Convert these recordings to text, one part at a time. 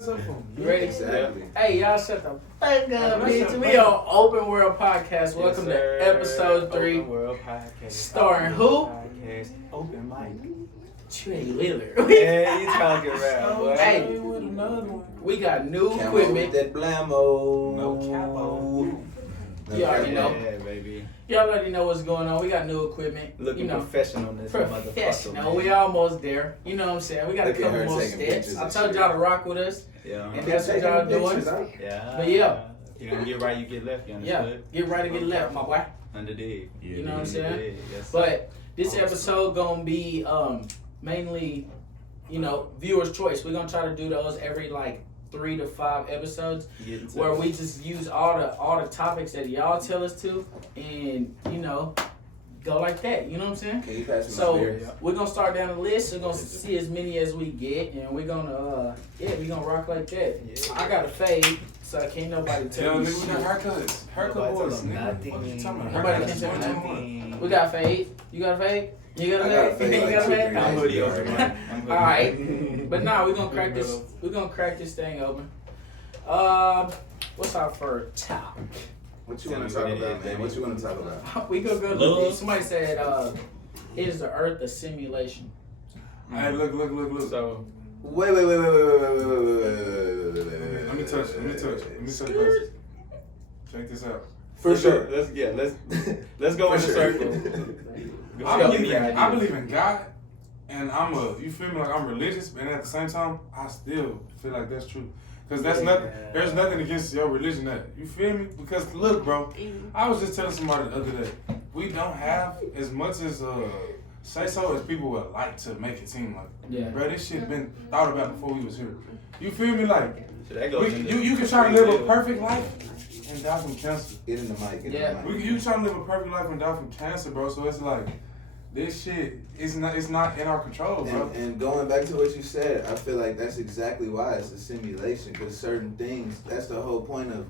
You ready? Exactly. Hey, y'all shut the fuck up, bitch. We on Open World Podcast. Welcome to episode 3. Open World Podcast. Starring who? Podcast. Open mic. You ain't Lillard. Yeah, you talking about, boy. Hey, we got new Camo with equipment. that blammo. No capo. You already know. Yeah, baby. Y'all already know what's going on. We got new equipment. Looking you know, professional, this motherfucker. professional. We almost there. You know what I'm saying? We got a Look at couple her more taking steps. pictures I and told shit. y'all to rock with us. Yeah. And that's what y'all doing. Yeah. But yeah. You don't get right, you get left. You Yeah, understood? get right and get left, my boy. Under dig. You know what I'm saying? Yes. But this episode gonna be mainly, viewers' choice. We're gonna try to do those every like 3 to 5 episodes where we just use all the topics that y'all tell us to, and go like that. You know what I'm saying? Can you pass me So my beer? we're gonna start down the list. We're gonna see as many as we get, and we're gonna we gonna rock like that. Yeah. I got a fade, so can't nobody tell me. Nigga, we got haircuts. Haircut boys, nigga. What you talking about? Nobody can tell me nothing. We got fade. You got a fade? You got a I got a fade? fade You got a like fade? 2 I'm days hoodie ago, over, right? man. I'm hoodie. All right, but now we're gonna crack this. We're gonna crack this thing open. What's our first topic? What you want to talk about, man? What you want to talk about? We gonna go. Love. Somebody said, "Is the Earth a simulation?" Hey, look. So, Wait. Let me touch first. Check this out. For sure. Let's go in a For sure. circle. I believe in God, and you feel me, like I'm religious, but at the same time, I still feel like that's true. Cause there's nothing against your religion that, you feel me? Because look, bro, I was just telling somebody the other day, we don't have as much as say so as people would like to make it seem like. Yeah. Bro, this shit been thought about before we was here. You feel me? Like, So that goes into you can try to live a perfect life and die from cancer. Get in the mic. Get Yeah. in the mic. You try to live a perfect life and die from cancer, bro. So it's like, this shit is not. It's not in our control, bro. And going back to what you said, I feel like that's exactly why it's a simulation. Because certain things, that's the whole point of,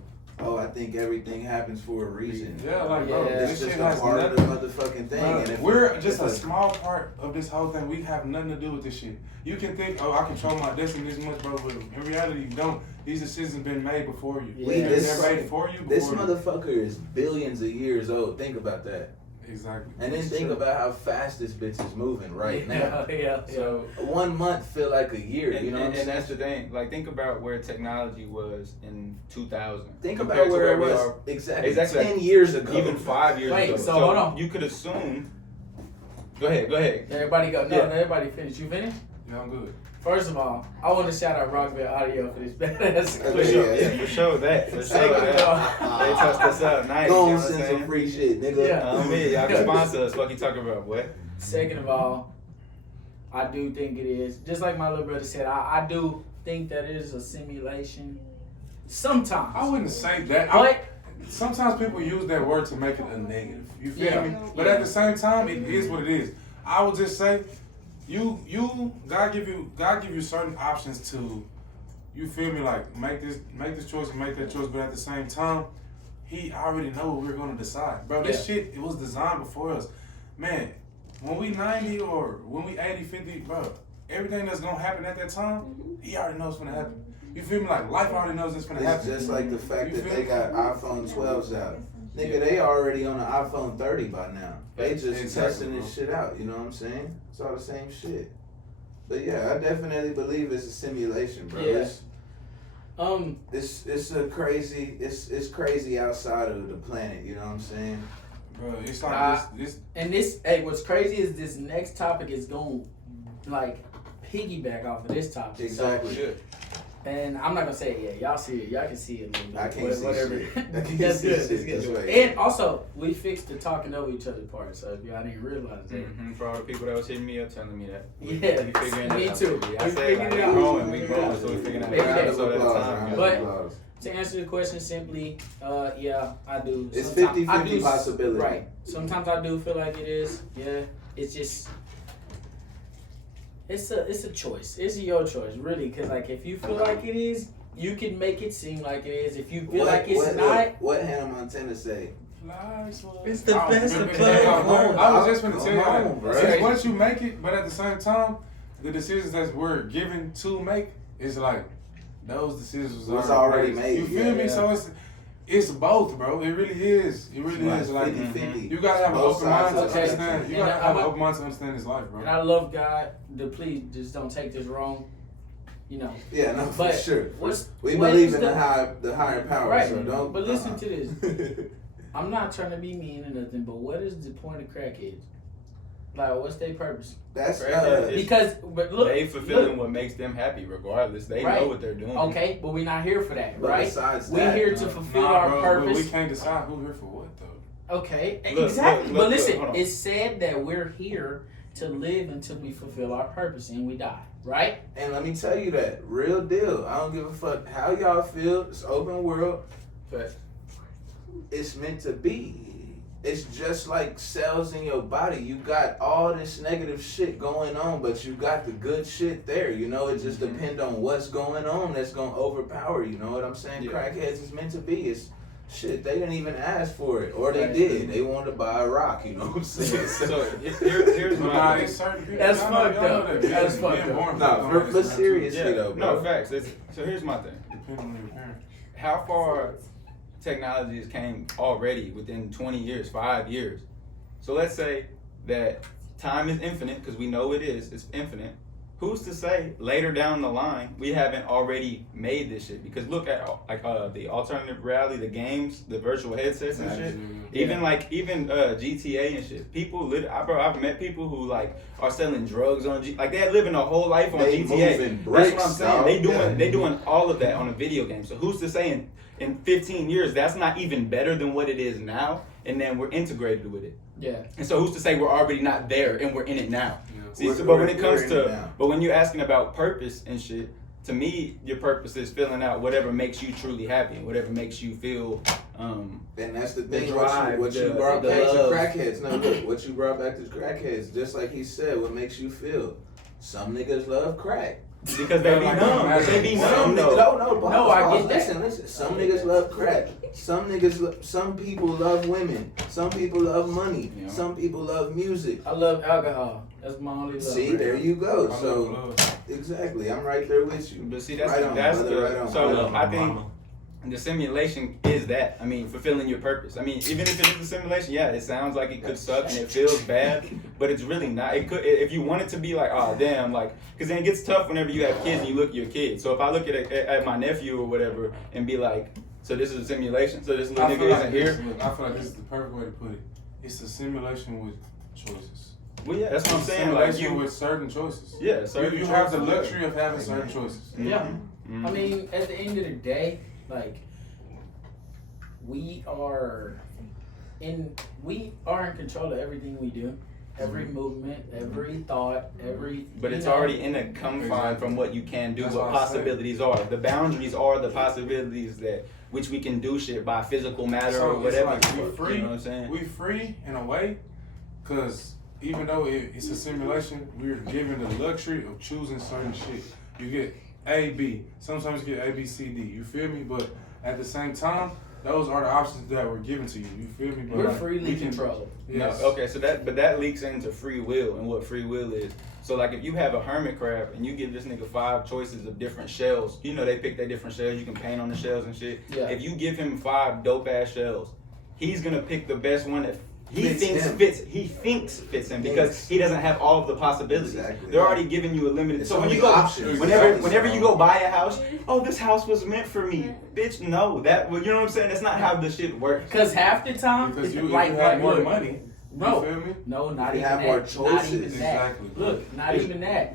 I think everything happens for a reason. Yeah, like, bro, Yeah. It's this just shit a has part of the nothing. motherfucking thing. Bro, And if we're just a it's small part of this whole thing. We have nothing to do with this shit. You can think, I control my destiny this much, bro, but in reality, you don't. These decisions have been made before you. Yeah. They're made for you. This before you. motherfucker is billions of years old. Think about that. Exactly. And then It's think true. about how fast this bitch is moving right now. Yeah. So, 1 month feel like a year, you know what I'm and saying? that's the thing. Like, think about where technology was in 2000. Think compared about to where it we was are exactly Exactly. 10 years ago. even 5 years Wait, ago. so hold on. You could assume. Go ahead. Everybody go. No, Yeah. everybody finish. You finished? Yeah, I'm good. First of all, I want to shout out Rockville Audio for this badass For clip. sure. Yeah, for sure that. For sure Second of that. all, They touched us up nice. Go you know on, what I'm send saying? some free shit, nigga. Yeah. Me, y'all can sponsor us. What you talking about, boy? Second of all, I do think it is. Just like my little brother said, I do think that it is a simulation. Sometimes. I wouldn't say that. But Sometimes people use that word to make it a negative. You feel Yeah. me? But at the same time, it is what it is. I would just say, God give you certain options to, you feel me, like make this choice and make that choice. But at the same time, He already know what we're gonna decide, bro. This shit, it was designed before us, man. When we 90 or when we 80, 50, bro, everything that's gonna happen at that time, He already knows what's gonna happen. You feel me? Like life already knows it's gonna It's happen. just like the fact You that feel they me? got iPhone 12s out. Nigga, they already on the iPhone 30 by now. They just Exactly, testing bro. this shit out, you know what I'm saying? It's all the same shit. But yeah, I definitely believe it's a simulation, bro. Yeah. It's a crazy, it's crazy outside of the planet, you know what I'm saying? Bro, it's like this. and what's crazy is this next topic is going like piggyback off of this topic. Exactly. So, and I'm not gonna say it yet. Y'all see it. Y'all can see it a little bit. I can't see whatever. shit. I can't That's see good. shit. That's good. That's right. And also, we fixed the talking over each other's part. So if y'all didn't realize that. Mm-hmm. For all the people that was hitting me up telling me that. Yeah, we figuring me it out, too. baby. We I said figured like, it we out. growing, so we figuring out Maybe every that's episode at a applause, time. round of But- applause. To answer the question simply, yeah, I do. It's Sometimes- 50-50 I do- possibility. Right. Sometimes I do feel like it is. Yeah. It's just. It's a choice. It's your choice, really. Because like if you feel like it is, you can make it seem like it is. If you feel like it's not, What Hannah Montana say? It's the best of both I was just gonna Come tell you on, that. bro. It's once you make it, but at the same time, the decisions that we're given to make is like those decisions was already made. You feel me? Yeah. So it's both, bro. It really is. It really is. Like 50-50. you gotta have an Both open mind to sides. understand. You And gotta have an open mind to understand this life, And bro. I love God. Please just don't take this wrong. You know. Yeah, no, for But sure. We what believe is in the higher power, Right. so don't. But listen to this. I'm not trying to be mean or nothing, but what is the point of crackheads? Like, what's their purpose? That's Because, but look, they fulfilling what makes them happy, regardless. They know what they're doing. Okay, but we're not here for that, But right? besides We're that, here to fulfill Nah, our bro, purpose. But we can't decide who's here for what, though. Okay, Look, exactly. look, but listen, hold on. it's said that we're here to live until we fulfill our purpose and we die, right? And let me tell you that real deal. I don't give a fuck how y'all feel. It's open world. But It's meant to be. It's just like cells in your body. You got all this negative shit going on, but you got the good shit there. You know, it just depends on what's going on that's gonna overpower. You know what I'm saying? Yeah. Crackheads is meant to be. It's shit. They didn't even ask for it, or they Right. did. They wanted to buy a rock. You know what I'm saying? So here's Nah, my it's certain people. That's y'all know- fucked y'all know up. that That's being fucked up. born Nah, don't but make us seriously yeah, though, bro. no facts. So here's my thing. Depending on your parents. How far technology has came already within 20 years, 5 years. So let's say that time is infinite, because we know it is. It's infinite. Who's to say later down the line we haven't already made this shit? Because look at the alternative reality, the games, the virtual headsets and shit. Even GTA and shit. People I've met people who like are selling drugs on like they're living a whole life on They GTA. moving That's bricks, what I'm saying. dog. They doing all of that on a video game. So who's to say in 15 years that's not even better than what it is now, and then we're integrated with it. yeah, And so who's to say we're already not there and we're in it now? Yeah. See, We're- so, but when we're- it comes we're in it to, now. but when you're asking about purpose and shit, to me, your purpose is filling out whatever makes you truly happy, and whatever makes you feel. And that's the The thing. drive, what you the brought back to love. crackheads. No, look, what you brought back to crackheads. Just like he said, what makes you feel. Some niggas love crack. Because they be Like, numb. imagine- They be Some numb niggas, though. no, I get that. Listen. Some niggas love crack. Some people love women. Some people love money. Yeah. Some people love music. I love alcohol. That's my only love. See, there you go. I So love love. exactly, I'm right there with you. But see, that's Right the, on, that's brother, the. right on, So right on, I think the simulation is that. I mean, fulfilling your purpose. I mean, even if it is a simulation, yeah, it sounds like it could suck and it feels bad, but it's really not. It could, if you want it to be like, oh damn, like, because then it gets tough whenever you have kids and you look at your kids. So if I look at my nephew or whatever and be like, so this is a simulation, so this little I feel nigga like isn't this, here. look, I feel like this is the perfect way to put it. It's a simulation with choices. Well, yeah, that's what I'm It's a saying. Like simulation you, with certain choices. yeah, certain You have the choices. luxury of having certain choices. Yeah. Mhm. I mean, at the end of the day, like we are in control of everything we do, every movement, every thought, every. But it's already in a confine from what you can do, That's what what I said. possibilities are. The boundaries are the possibilities that which we can do shit by physical matter So or whatever. it's like we the fuck, free. You know what I'm saying? We free in a way, because even though it's a simulation, we're given the luxury of choosing certain shit. You get A, B. Sometimes you get A, B, C, D. You feel me? But at the same time, those are the options that were given to you. You feel me? But We're like, freely we can- controlled. Yes. No, okay, so that leaks into free will and what free will is. So like if you have a hermit crab and you give this nigga 5 choices of different shells, you know they pick their different shells, you can paint on the shells and shit. Yeah. If you give him 5 dope ass shells, he's gonna pick the best one that he Fits thinks him. fits him because he doesn't have all of the possibilities. Exactly. They're already giving you a limited. It's So when only you go, options. whenever you go buy a house, oh this house was meant for me, bitch. No, well, you know what I'm saying. That's not how this shit works. Because half the time, Because it's you, like if you had more look, money, No, you feel me? no, not You even have that. more Not choices. even that. Exactly. Look, not even that.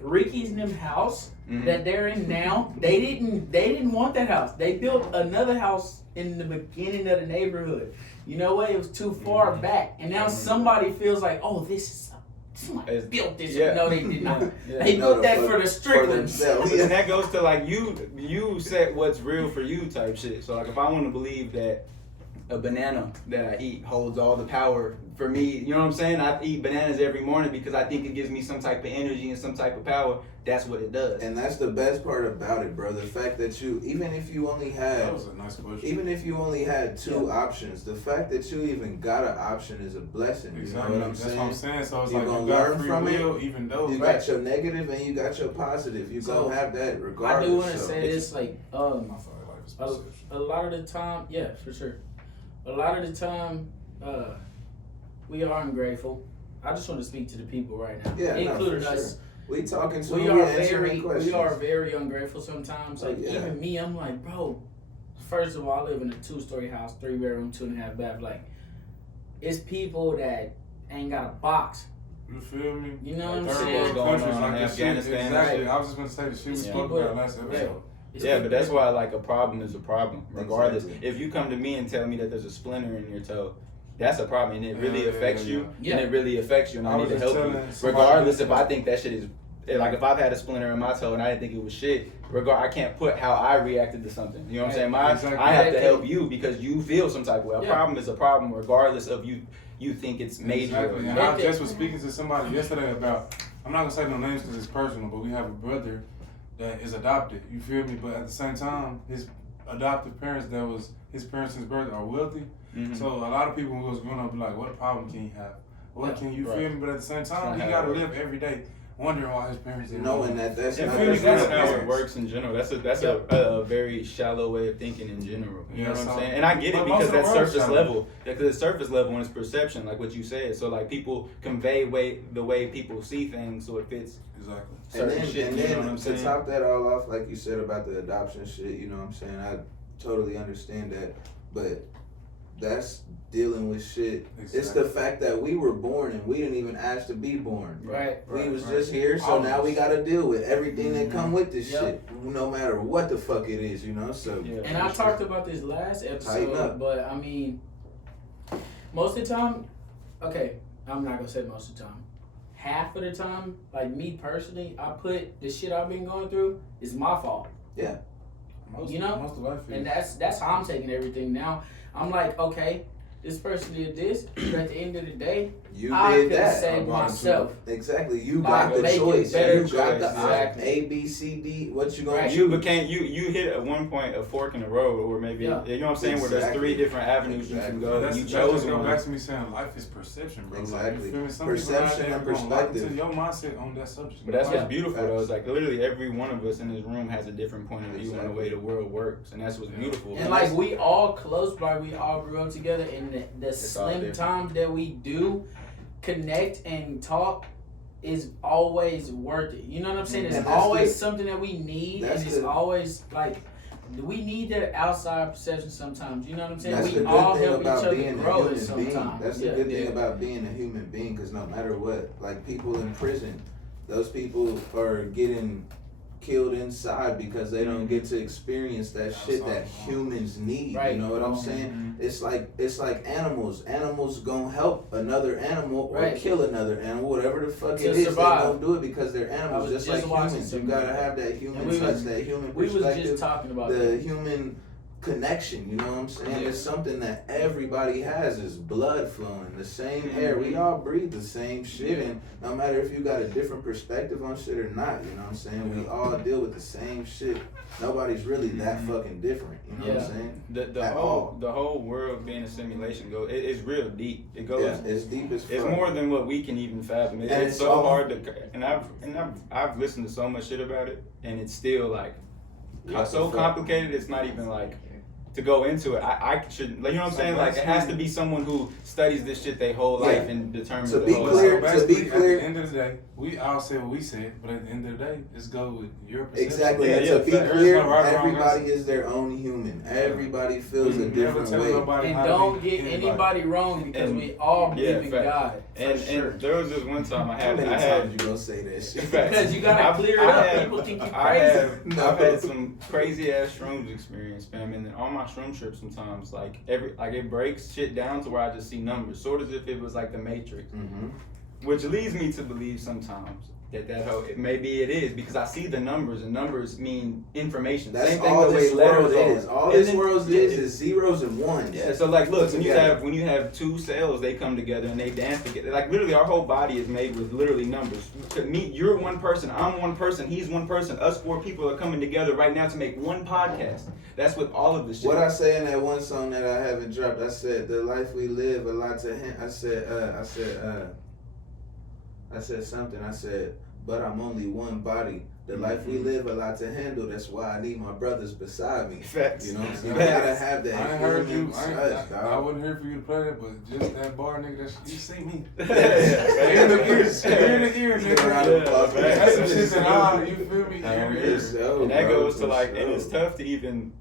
Ricky's and them house Mhm. that they're in now, they didn't want that house. They built another house in the beginning of the neighborhood. You know what? It was too far back, and now somebody feels like, oh, this is somebody built this. Yeah. No, they did not. Yeah. They No, built that for- for the for Stricklands. themselves. But then that goes to like you set what's real for you type shit. So like if I want to believe that a banana that I eat holds all the power for me. You know what I'm saying? I eat bananas every morning because I think it gives me some type of energy and some type of power. That's what it does. And that's the best part about it, bro. The fact that you, even if you only had, That was a nice question. even if you only had two options, the fact that you even got an option is a blessing. Exactly. You know what I'm That's saying? what I'm saying. So it's You like gonna you got learn free from will, even though You got your negative and you got your positive. You So, gonna have that regardless. I do want to so. say this, like, I feel like life is perception. a lot of the time, yeah, for sure. A lot of the time, we are ungrateful. I just want to speak to the people right now, Yeah, including no, for us. sure. We talking to We them, are answering questions. we are very ungrateful sometimes. Like Yeah. even me, I'm like, bro. First of all, I live in a 2-story house, 3-bedroom, 2.5 bath. Like, it's people that ain't got a box. You feel me? You know what I'm Third saying? world Going countries on like in the shit. Afghanistan, Exactly. right? I was just gonna say the shit we It's spoke people- about last episode. It's Yeah, people- but that's why like a problem is a problem, regardless. Exactly. If you come to me and tell me that there's a splinter in your toe, that's a problem, and it really Yeah, affects yeah, you, yeah. and it really affects you, and I I need was to just help you. telling somebody Regardless this- if I think that shit is, like if I've had a splinter in my toe and I didn't think it was shit, I can't put how I reacted to something. You know what I'm saying? Exactly. I have to help you because you feel some type of way. A Yeah. problem is a problem, regardless of you think it's major. Exactly. Or And not. I just was speaking to somebody yesterday about, I'm not gonna say no names because it's personal, but we have a brother that is adopted. You feel me? But at the same time, his adoptive parents, that was his parents' birth, are wealthy. Mhm. So a lot of people who was growing up be like, what problem can you have? What Yeah, can you right. feel me? But at the same time, Not he how gotta it live every day wondering why his parents didn't Knowing that that's Yeah, not feel me? his that's That's how how it works in general. That's a very shallow way of thinking in general. You Yeah, know what so- I'm saying? And I get it but most because of the that's world's surface shallow. level. Because it's surface level and it's perception, like what you said. So like people convey the way people see things, so it fits Exactly. certain And then, shit. and You know then what I'm to saying? top that all off, like you said about the adoption shit, you know what I'm saying? I totally understand that, but that's dealing with shit. It's Exactly. the fact that we were born and we didn't even ask to be born. Right. We was right. just here, so All of now we us. gotta deal with everything that Mhm. come with this Yep. shit, no matter what the fuck it is, you know. So Yeah, And for I sure. talked about this last Tighten episode, up. but I mean, most of the time, okay, I'm not gonna say most of the time. Half of the time, like me personally, I put the shit I've been going through is my fault, Most, You know? most of life is. and that's how I'm taking everything now. I'm like, okay, this person did this, but at the end of the day, you I did could have that. saved myself. Exactly. You Like, got the make it choice. better You got the choice, exactly. A, B, C, D. What you gonna Right. You choose? became you hit at one point a fork in the road, or maybe Yeah. you know what I'm saying, where there's Exactly. 3 different avenues you Exactly. can go. That's, You that chose just go one. back to me saying life is perception, bro. Exactly. Like, you feel me? Some Perception people out there and gonna lock perspective. into your mindset on that subject. But that's Yeah. what's beautiful though. Facts. It's like literally every one of us in this room has a different point of view on the Exactly. way the world works, and that's what's Yeah. beautiful. And like we all close by, we all grew up together, and the all slim different. times that we do connect and talk is always worth it. You know what I'm saying? It's And that's always the- something that we need, that's and it's the- always like we need that outside perception sometimes. You know what I'm saying? That's we the all good thing help each about other being a grow it human being. sometimes. That's the Yeah. good thing Yeah. about being a human being, because no matter what, like people in prison, those people are getting killed inside because they don't get to experience that shit that humans need. Right. You know what I'm Mhm. saying? It's like animals. Animals gonna help another animal or Right. kill another animal, whatever the fuck To it is. survive. They gonna do it because they're I animals, was just just like watching humans. You something gotta like that. have that human And we touch, was- that human We was perspective, just talking about the that. human connection, you know what I'm saying? Yeah. It's something that everybody has, is blood flowing, the same Mhm. air. We all breathe the same shit, and no matter if you got a different perspective on shit or not, you know what I'm saying? We all deal with the same shit. Nobody's really that Mhm. fucking different, you know what Yeah. I'm saying? The At all. whole world being a simulation it's real deep. It goes. Yeah, it's deep as fuck. It's more than what we can even fathom. And It's it's so all- hard to, and I've listened to so much shit about it, and it's still like What so the fuck? complicated. It's not even like to go into it. I should, like, you know what I'm saying? Like it has to be someone who studies this shit their whole life Yeah. and determines To the be whole clear- life. to basically, be clear- at the end of the day, we all say what we said, but at the end of the day, let's go with your perception. Exactly. Yeah, And yeah, to be fact. clear, There's no right or wrong everybody answer. is their own human. Everybody feels a Mhm. Never different tell way. nobody And how to don't be get anybody. anybody wrong because And- we all yeah, believe in fact. God. And for sure. and there was this one time How many I had times you gonna say that shit? Facts. Because you gotta I've- clear it I up. have- People think you I crazy. have, No. I've had some crazy ass shrooms experience, fam, and then on my shroom trips sometimes, like it breaks shit down to where I just see numbers, sort of as if it was like the Matrix, Mm-hmm. which leads me to believe sometimes Maybe it is because I see the numbers, and numbers mean information. That's Same thing all the way this world letters is. are. All And this then- world is zeros and ones. Yeah, so like, look, Together. when you have two cells, they come together and they dance together. Like literally, our whole body is made with literally numbers. To me, you're one person, I'm one person, he's one person. Us 4 people are coming together right now to make one podcast. That's what all of this shit. What I say in that one song that I haven't dropped, I said the life we live, a lot to him. I said something. I said, but I'm only one body. The life we live, a lot to handle. That's why I need my brothers beside me. Facts. You know what I'm saying? You gotta have that. I ain't heard you. human touch, I dog. wasn't here for you to play that, but just that bar, nigga. You see me. Yeah. Ear to ear, nigga. Yeah, That's some shit that you feel me? Ear to ear. So, And that bro, goes to for like, sure. and it's tough to even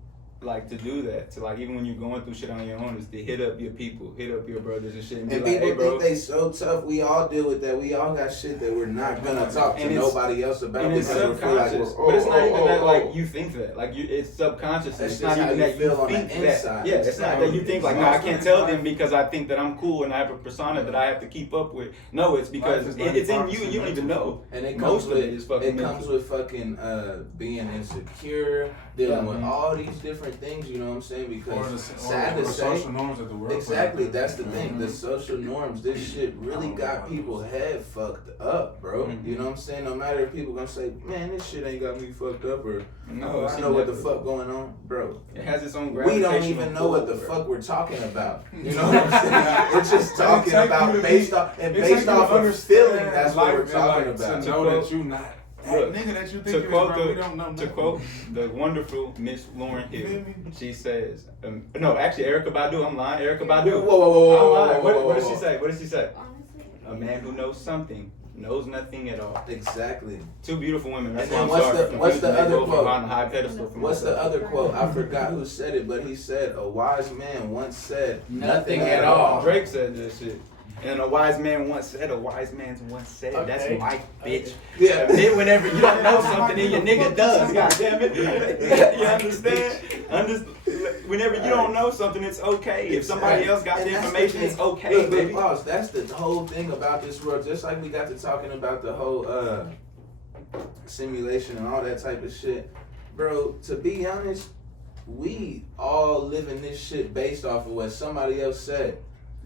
like to do that. To like, even when you're going through shit on your own, is to hit up your people, hit up your brothers and shit, and be And like, people hey, bro. think they so tough. We all deal with that. We all got shit that we're not gonna talk to And it's- nobody else about And it's because we feel like subconscious, we're, but it's not even that like you think that. Like it's subconscious. That's It's just not how even you that feel you on the think that. inside. Yeah, it's not that you think like, no, I can't It's tell life. them because I think that I'm cool and I have a persona that I have to keep up with. No, it's because Life is it's in you 95% and you don't even know. And it Most comes of with it is fucking it comes mental. with fucking being insecure, dealing with Mhm. all these different things. You know what I'm saying? Or Because the, sad or to the say, social norms of the world. exactly. That's the thing. Mhm. The social norms. This shit really got people head fucked up, bro. Mhm. You know what I'm saying? No matter if people gonna say, man, this shit ain't got me fucked up, or No, I know what the fuck going on, bro. It has its own We gravitational don't even know what the pull, bro. fuck we're talking about. You know what I'm saying? We're just talking take about you to based be- off and It based take you off to of understand feeling. That's what life we're and, talking like, about. To know that you not that Look, nigga that you think To you is, quote bro. We don't know to nothing. quote the wonderful Miss Lauren You Hill, feel me? she says, no, actually Erica Badu. I'm lying, Erica Whoa, Badu. whoa, whoa, whoa, I'm whoa, lying. whoa, whoa, What does whoa. she say? What does she say? Honestly. A man who knows something knows nothing at all. Exactly. Two beautiful women. That's And why then I'm sorry. what's the They other both quote? on a high pedestal for What's the myself. other quote? I forgot who said it, but he said, a wise man once said, Nothing at all. Drake said this shit. And a wise man once said, that's Okay. my bitch. Yeah. Admit whenever you don't know something and your nigga does, god damn it. You understand? Whenever you don't know something, it's okay. If somebody else got And the that's information, thing. it's okay, Look, baby. boss, that's the whole thing about this world. Just like we got to talking about the whole simulation and all that type of shit. Bro, to be honest, we all live in this shit based off of what somebody else said.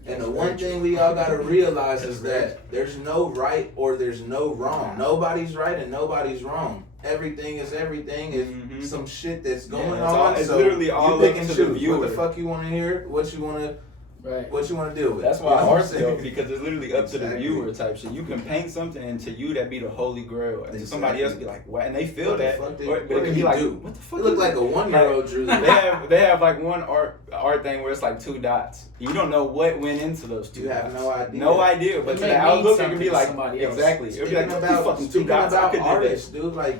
And the one thing we all gotta realize is that there's no right or there's no wrong. Nobody's right and nobody's wrong. Everything is everything. Is Mhm. some shit that's going it's on. all- it's so literally all you up pick and to the choose. What viewer. the fuck you want to hear? What you want to Right. What you want to deal with? That's why You know what I'm art's saying? dope, because it's literally up to the Exactly. viewer type shit. You can paint something and to you that be the holy grail, and to somebody else be like, what? And they feel What the that, fuck did- but what it did can he be like, do? what the fuck? It looked is like a this? 1-year-old drew They that. have like one art thing where it's like 2 dots. You don't know what went into those 2 You dots. have no idea. No idea, but It to may the mean outlook, it something can be to like, somebody else. exactly. It'll be like, Speaking what the about, fucking 2 speaking dots? I about could do artists, this. dude, like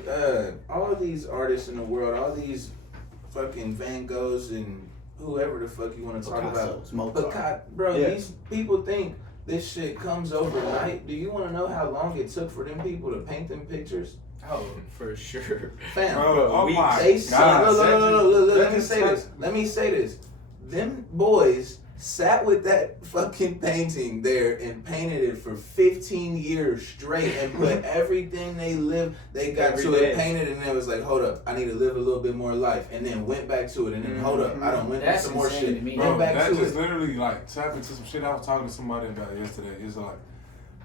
all these artists in the world, all these fucking Van Goghs and whoever the fuck you want to talk about. Picassos, Mozart. Bro, Yeah. these people think this shit comes overnight. Do you want to know how long it took for them people to paint them pictures? Oh, for sure. Fam, Bro, oh weeks. my they God. look, let me That's say this. Let me say this. Them boys sat with that fucking painting there and painted it for 15 years straight and put everything they got Every to day. it, painted, and then was like, hold up, I need to live a little bit more life, and then went back to it, and then hold up, I don't went That's some more insane shit, to me. went Bro, back that to just it. literally like tapped into some shit I was talking to somebody about yesterday. It's like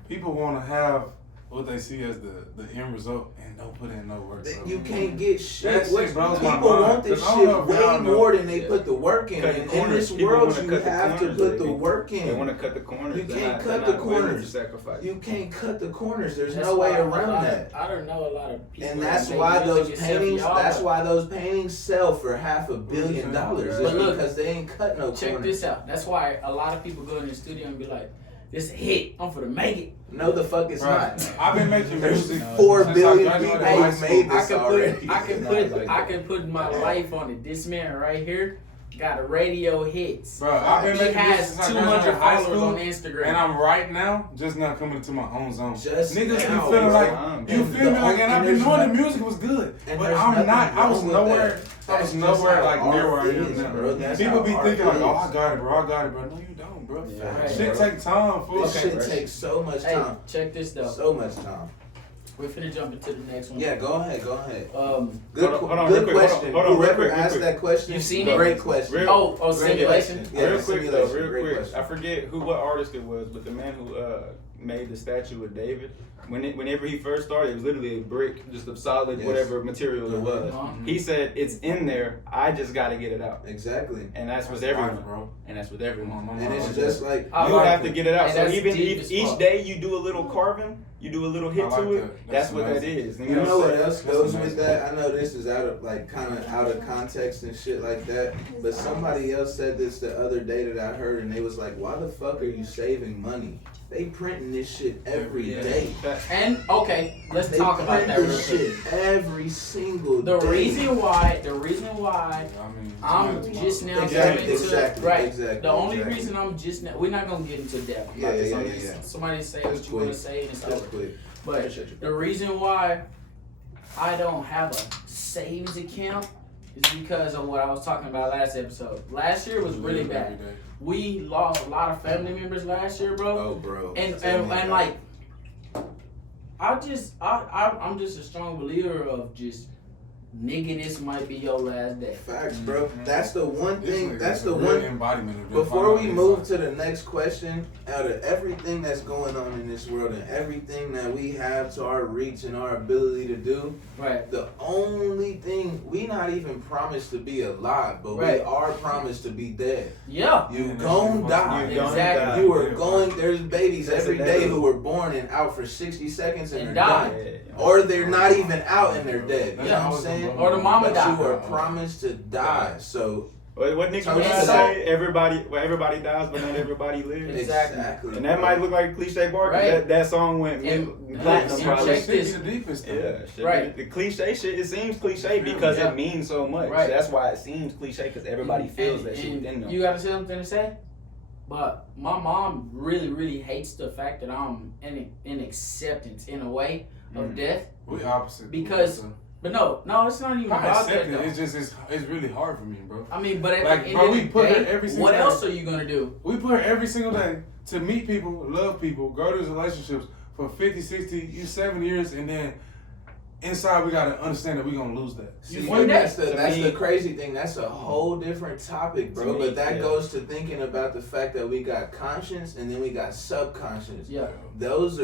people want to have what they see as the end result and don't put in no work. Bro. You can't get shit. That shit What, blows my people mind, want this 'cause I don't know shit if way y'all know. more than they Yeah. put the work in. Cutting And in corners. this People world, wanna you cut the have to corners, put the baby. work in. They want to cut the corners. You They're can't not- cut they're the not willing to corners. sacrifice. You can't cut the corners. There's That's no way why a around lot that. of- I don't know a lot of people. And that's that why make those music except paintings. y'all, That's but why those paintings sell for $500 million. But It's look, because they ain't cut no check corners. this out. That's why a lot of people go in the studio and be like, "This a hit. I'm finna make it." No, the fuck it's Bro, not. I've been making There's music. 4 since billion I people graduated high who school. made I this can already. I can put my life on it. This man right here got a radio hits. Bro, I've been He making has music since I 200 graduated high followers school, on Instagram. and I'm right now just now coming into my own zone. Just Niggas be now, feeling bro. like And you feel the me, like, only- and I've and been there's knowing the not- music was good, and but there's I'm nothing not. I was wrong with nowhere. that. I was That's just nowhere how like near where I art am is, now. bro. That's People how be art thinking like, is. "Oh, I got it, bro. I got it, bro." No, you don't, bro. Yeah. Right, Shit bro. take time, fool. This Okay, shit bro. takes so much Hey, time. check this though. So much time. We're finna jump into the next one. Yeah, go ahead. Hold on, Good real quick, question. hold on, real Whoever quick, real asked quick. that question, You seen it? great question. Oh, Great simulation. question. Yeah, real quick though, simulation. real Great quick. question. I forget what artist it was, but the man who made the statue of David. Whenever he first started, it was literally a brick, just of solid whatever material it was. He said it's in there. I just got to get it out. Exactly. And that's with Life, everyone, bro. and that's with everyone. And it's just like You have to get it out. And So that's even deep if as each fuck. day you do a little carving, you do a little hit I like to it. that. That's what that amazing. is. You know what else That's goes amazing. with that? I know this is out of out of context and shit like that. But somebody else said this the other day that I heard, and they was like, "Why the fuck are you saving money? They printing this shit every day. And okay, let's They talk about print that real this quick. shit every single The day. reason why I mean, I'm just now Exactly, getting into exactly. the only exactly. reason I'm just now, we're not gonna get into depth Yeah, about this. yeah, I'm yeah, just- yeah. Somebody say Just what you want to quick. say and it's Just over. quick. But Appreciate you, bro. the reason why I don't have a savings account is because of what I was talking about last episode. Last year was really bad. We lost a lot of family members last year, bro. Oh, bro. And Tell me and about like, I'm just a strong believer of just, nigga, this might be your last day. it. Facts, bro. That's the one thing. That's the real one. embodiment of Before we move to the next question, out of everything that's going on in this world and everything that we have to our reach and our ability to do, Right. the only thing we not even promised to be alive, but we Right. are promised to be dead. Yeah. You Yeah, gon' that's die. Exactly. die. You are going. There's babies That's every a day dead. who were born and out for 60 seconds and And they're die. done. Or they're not even out and they're dead. You Yeah. know what I'm saying? Or the mama But died. you are promised to die. So What Nicki So Minaj it's say? Everybody dies, but not everybody lives. Exactly. And that might look like a cliche bar, Right. because that song went And- platinum and probably. check this. the deepest thing. Yeah, shit, Right. The cliche shit, it seems cliche because Yeah. it means so much. Right. That's why it seems cliche, because everybody feels that shit within them. You got something to say? But my mom really, really hates the fact that I'm in acceptance in a way of death. We opposite. Because- But no, it's not even I about accept that it. though. It's just it's really hard for me, bro. I mean, but at Like, the end bro, of we the put her day, every single what day. else are you gonna do? We put her every single day to meet people, love people, go to these relationships for 50, 60, 7 years, and then inside we gotta understand that we're gonna lose that. See, one day. that's To me- the crazy thing. That's a whole different topic, bro. To me, But that yeah. goes to thinking about the fact that we got conscious and then we got subconscious. Yeah. Those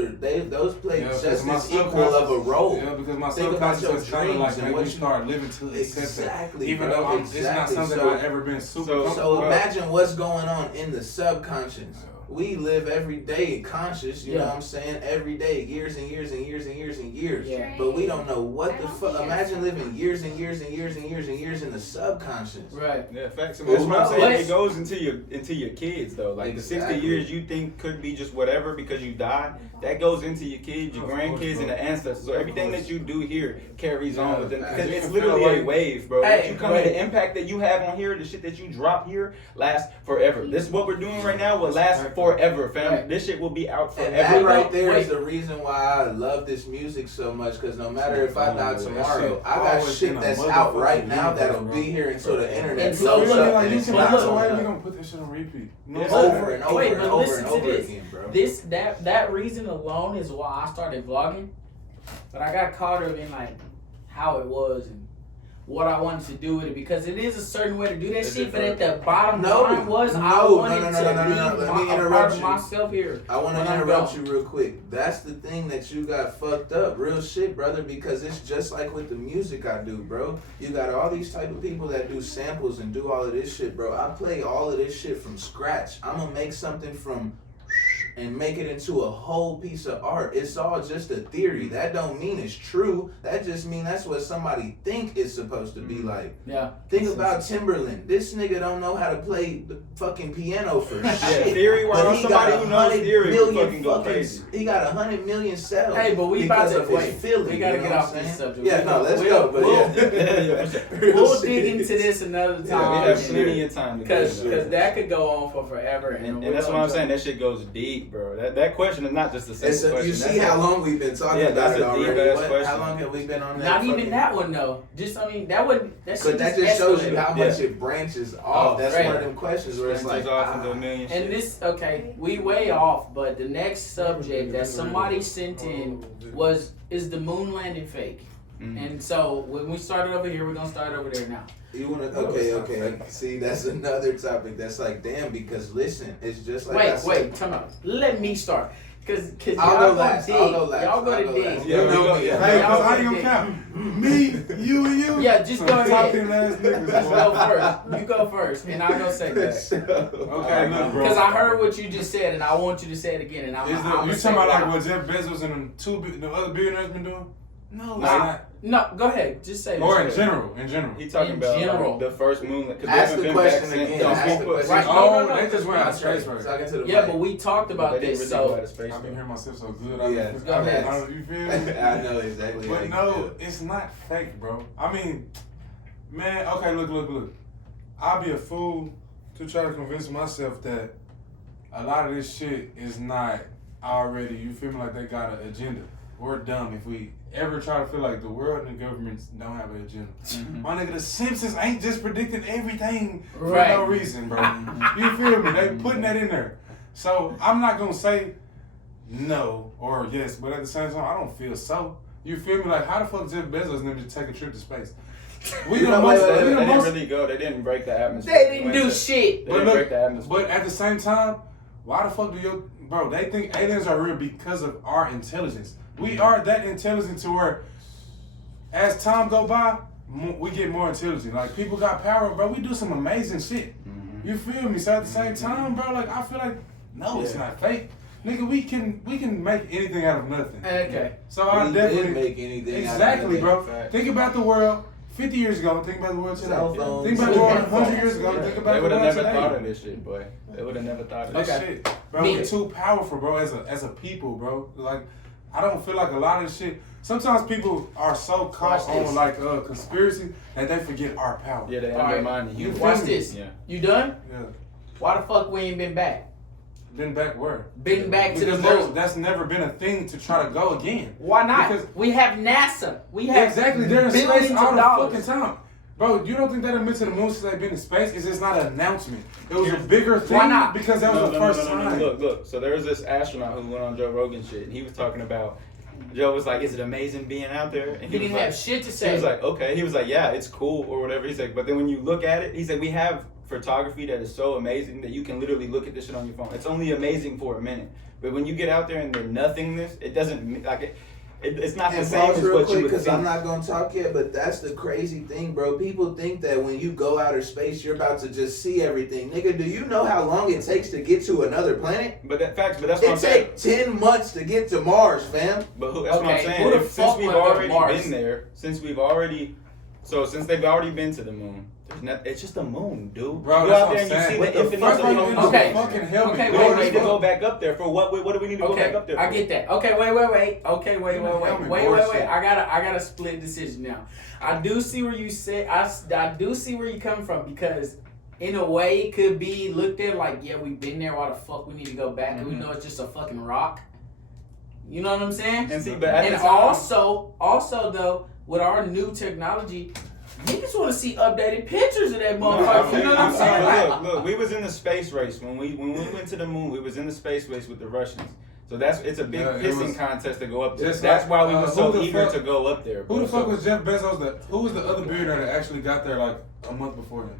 play Yeah, just because my as equal of a role. Yeah, because my Think about subconscious your is telling dreams like and make what me you- start living to accept Exactly, that. Even bro, though it's not exactly. something So- I've ever been super so- comfortable So with. imagine what's going on in the subconscious. Yeah. We live every day conscious, you know Yeah. what I'm saying? Every day, years and years and years and years and years. Yeah. But we don't know what the fuck. Imagine living years and years and years and years and years in the subconscious. Right. Yeah, facts. Who That's what I'm saying. knows? It goes into your kids though. Like the 60 Exactly. years you think could be just whatever because you died, that goes into your kids, your Of course, grandkids, bro. and the ancestors. So everything that you do here carries on with them. Yeah, Because you it's can feel literally a like- wave, bro. Hey, What you come in, the impact that you have on here, the shit that you drop here lasts forever. This is what we're doing right now will last forever, fam. Right. This shit will be out And forever. that right there Wait. is the reason why I love this music so much. Because no matter if I die That tomorrow, shit I got always shit in a that's out motherfucking right now universe, that'll bro. be here until the internet And so blows look, up. like And you it's can not pass going away, up. we gonna put this shit on repeat. No, Yes, Over and over Wait, and but over listen and to over this. again, bro. That reason alone is why I started vlogging. But I got caught up in like how it was and what I wanted to do with it because it is a certain way to do that It's shit. But at different. the bottom No, line was I no, wanted no, to no, no, no, leave no. Let me a part interrupt of you. myself here. I want when to I'm interrupt gone. you real quick. That's the thing that you got fucked up. Real shit, brother, because it's just like with the music I do, bro. You got all these type of people that do samples and do all of this shit, bro. I play all of this shit from scratch. I'm going to make something from and make it into a whole piece of art. It's all just a theory. That don't mean it's true. That just mean that's what somebody think it's supposed to be like. Yeah. Think about Timberland. This nigga don't know how to play the fucking piano for Yeah, shit. theory But wise, he somebody got who knows 100 theory would million fucking go crazy. He got 100 million sales. Hey, but we about because to of his wait. feeling. We gotta you know get what off I'm this saying? subject. Yeah, no, let's We'll- go. But we'll- yeah, We'll dig into this another We time. have plenty of time to do Because that. that could go on for forever. And that's what I'm saying. That shit goes deep. deep, bro. That question is not just a simple question. You see how long we've been talking about it already. How long have we been on that? Not even that one though. Just that wouldn't. But that just shows you how much it branches off. That's one of them questions where it's like off into a million. And this, okay, we way off. But the next subject that somebody sent in is the moon landing fake. Mm-hmm. And so when we started over here, we're gonna start over there now. You wanna okay. See, that's another topic that's like damn, because listen, it's just like wait, time out. Let me start. Cause I'll y'all go dig. Y'all go to dig. Hey, cause I ain't gonna count. Me, you, and you. Yeah, just go ahead. Just go first. You go first, and I'll go second. Okay, look, bro. Because I heard what you just said, and I want you to say it again. And I'm you talking about like what Jeff Bezos and the other billionaires been doing? No, go ahead. Just say it. Or in general. He talking about the first moon. Ask the question again. Right. No, they just went out of space, right? Yeah, but we talked about this, so. I've been hearing myself so good. Yeah, go ahead. You feel me? I know exactly. But no, it's not fake, bro. I mean, man, okay, look. I'll be a fool to try to convince myself that a lot of this shit is not already, you feel me, like they got an agenda. We're dumb if we ever try to feel like the world and the governments don't have an agenda. Mm-hmm. My nigga, the Simpsons ain't just predicting everything for no reason, bro. You feel me? They putting that in there. So I'm not gonna say no or yes, but at the same time, I don't feel so. You feel me? Like, how the fuck Jeff Bezos never just take a trip to space? They didn't really go. They didn't break the atmosphere. They didn't do shit. They didn't break the atmosphere. But at the same time, why the fuck do bro, they think aliens are real because of our intelligence. We are that intelligent to where, as time go by, we get more intelligent. Like, people got power, bro. We do some amazing shit. Mm-hmm. You feel me? So at the same time, bro, like, I feel like, no, it's not fake. Nigga, we can make anything out of nothing. Okay. So I definitely make anything exactly, out of bro. nothing. Think about the world 50 years ago. Think about the world today. Think about the world 100 years ago. Think about the world today. They would have never thought of this shit, boy. They would have never thought of this shit, bro. We're too powerful, bro. As a people, bro. Like, I don't feel like a lot of this shit. Sometimes people are so caught on like conspiracy that they forget our power. Yeah, they undermine you. Watch this. Yeah. You done? Yeah. Why the fuck we ain't been back? Been back where? Been back to the moon. That's never been a thing to try to go again. Why not? Because we have NASA. We have exactly. They're in space all the fucking time. Bro, you don't think that admit to the moon since they've been in space? It's just not an announcement. It was a bigger thing. Why not? Because that was the first time. Look. So there was this astronaut who went on Joe Rogan shit, and he was talking about. Joe was like, "Is it amazing being out there?" And he didn't have shit to say. He was like, "Okay." He was like, "Yeah, it's cool or whatever." He's like, "But then when you look at it, he said we have photography that is so amazing that you can literally look at this shit on your phone. It's only amazing for a minute, but when you get out there and the nothingness, it doesn't like it." It's not the same as what you would think. I'm not gonna talk yet, but that's the crazy thing, bro. People think that when you go outer space, you're about to just see everything, nigga. Do you know how long it takes to get to another planet? But that's what I'm saying. It takes 10 months to get to Mars, fam. But that's what I'm saying. Since we've already been there, since they've already been to the moon. It's just a moon, dude. Bro, go out there and you see the infinite of okay. Wait, to go back up there for what? What do we need to go back up there for? I get that. Okay, wait. Okay, wait. I got a split decision now. I do see where you said. I do see where you're coming from because, in a way, it could be looked at like, yeah, we've been there. Why the fuck we need to go back? Mm-hmm. We know it's just a fucking rock. You know what I'm saying? And also though, with our new technology. Niggas want to see updated pictures of that motherfucker. You know what I'm saying? Look, we was in the space race when we went to the moon. We was in the space race with the Russians. So it's a big pissing contest to go up there. That's why we were so eager to go up there. Who the fuck was Jeff Bezos? Who was the other billionaire that actually got there like a month before him?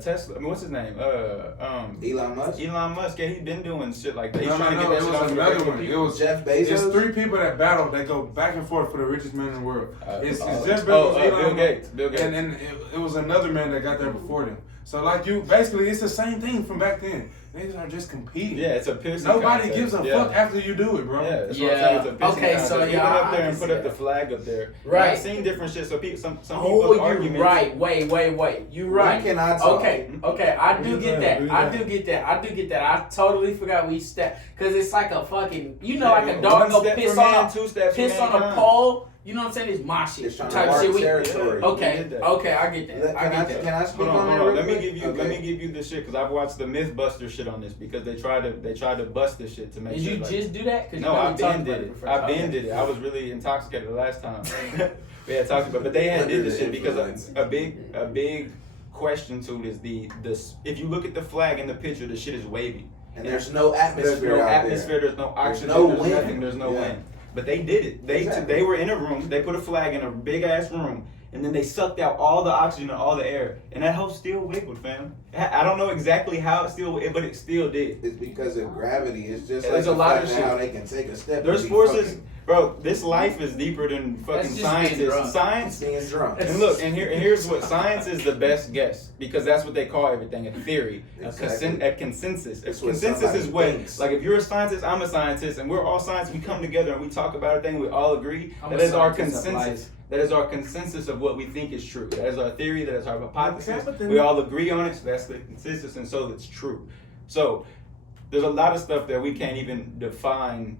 Tesla. I mean, what's his name? Elon Musk. Elon Musk. Yeah, he's been doing shit like that. He's trying to get that shit off another one. It was Jeff Bezos. It's three people that battle. They go back and forth for the richest man in the world. It's Jeff Bezos, Bill Gates, and it was another man that got there before them. So like basically, it's the same thing from back then. Niggas are just competing. Yeah, it's a pissing Nobody contest. gives a fuck after you do it, bro. Yeah, that's what I'm saying. It's a pissing contest. So we went up there and put up the flag up there. Right. I've seen different shit. So people, some you're arguments. right. Wait. You right. When can I talk? Okay. I do get that. I totally forgot we stepped because it's like a fucking, like a dog go piss on a pole. you know what I'm saying? It's my shit. It's trying to Type mark shit. territory. Okay, okay, I get that. Can I speak Hold on that on. real Let me quick? give you. Okay. Let me give you this shit because I've watched the MythBuster shit on this because they tried to bust this shit to make. Did sure, you like, just do that? No, I been did it. I been did it. I was really intoxicated the last time. We had talked about, but they had did this shit because a big question to it is the if you look at the flag in the picture, the shit is wavy. And there's no atmosphere. There's no out atmosphere. there. There's no oxygen. no There's wind. nothing. There's no Yeah. wind. But they did it. They were in a room. They put a flag in a big ass room, and then they sucked out all the oxygen and all the air, and that hoe still wiggled, fam. I don't know exactly how it still, but it still did. It's because of gravity. It's just Yeah, like there's a lot of fact shit. how they can take a step. There's and be forces, fucking- bro. This life is deeper than fucking That's just science being is. drunk. Science. being drunk. And look, and here's what science is the best guess because that's what they call everything a theory, Exactly. a consensus. A That's what consensus somebody is what thinks. like if you're a scientist, I'm a scientist, and we're all scientists. We come together and we talk about a thing. We all agree. I'm That a is our scientist of consensus. That is our consensus of what we think is true. That is our theory. That is our hypothesis. Okay, but then- We all agree on it. So that's the consensus, and so it's true. So there's a lot of stuff that we can't even define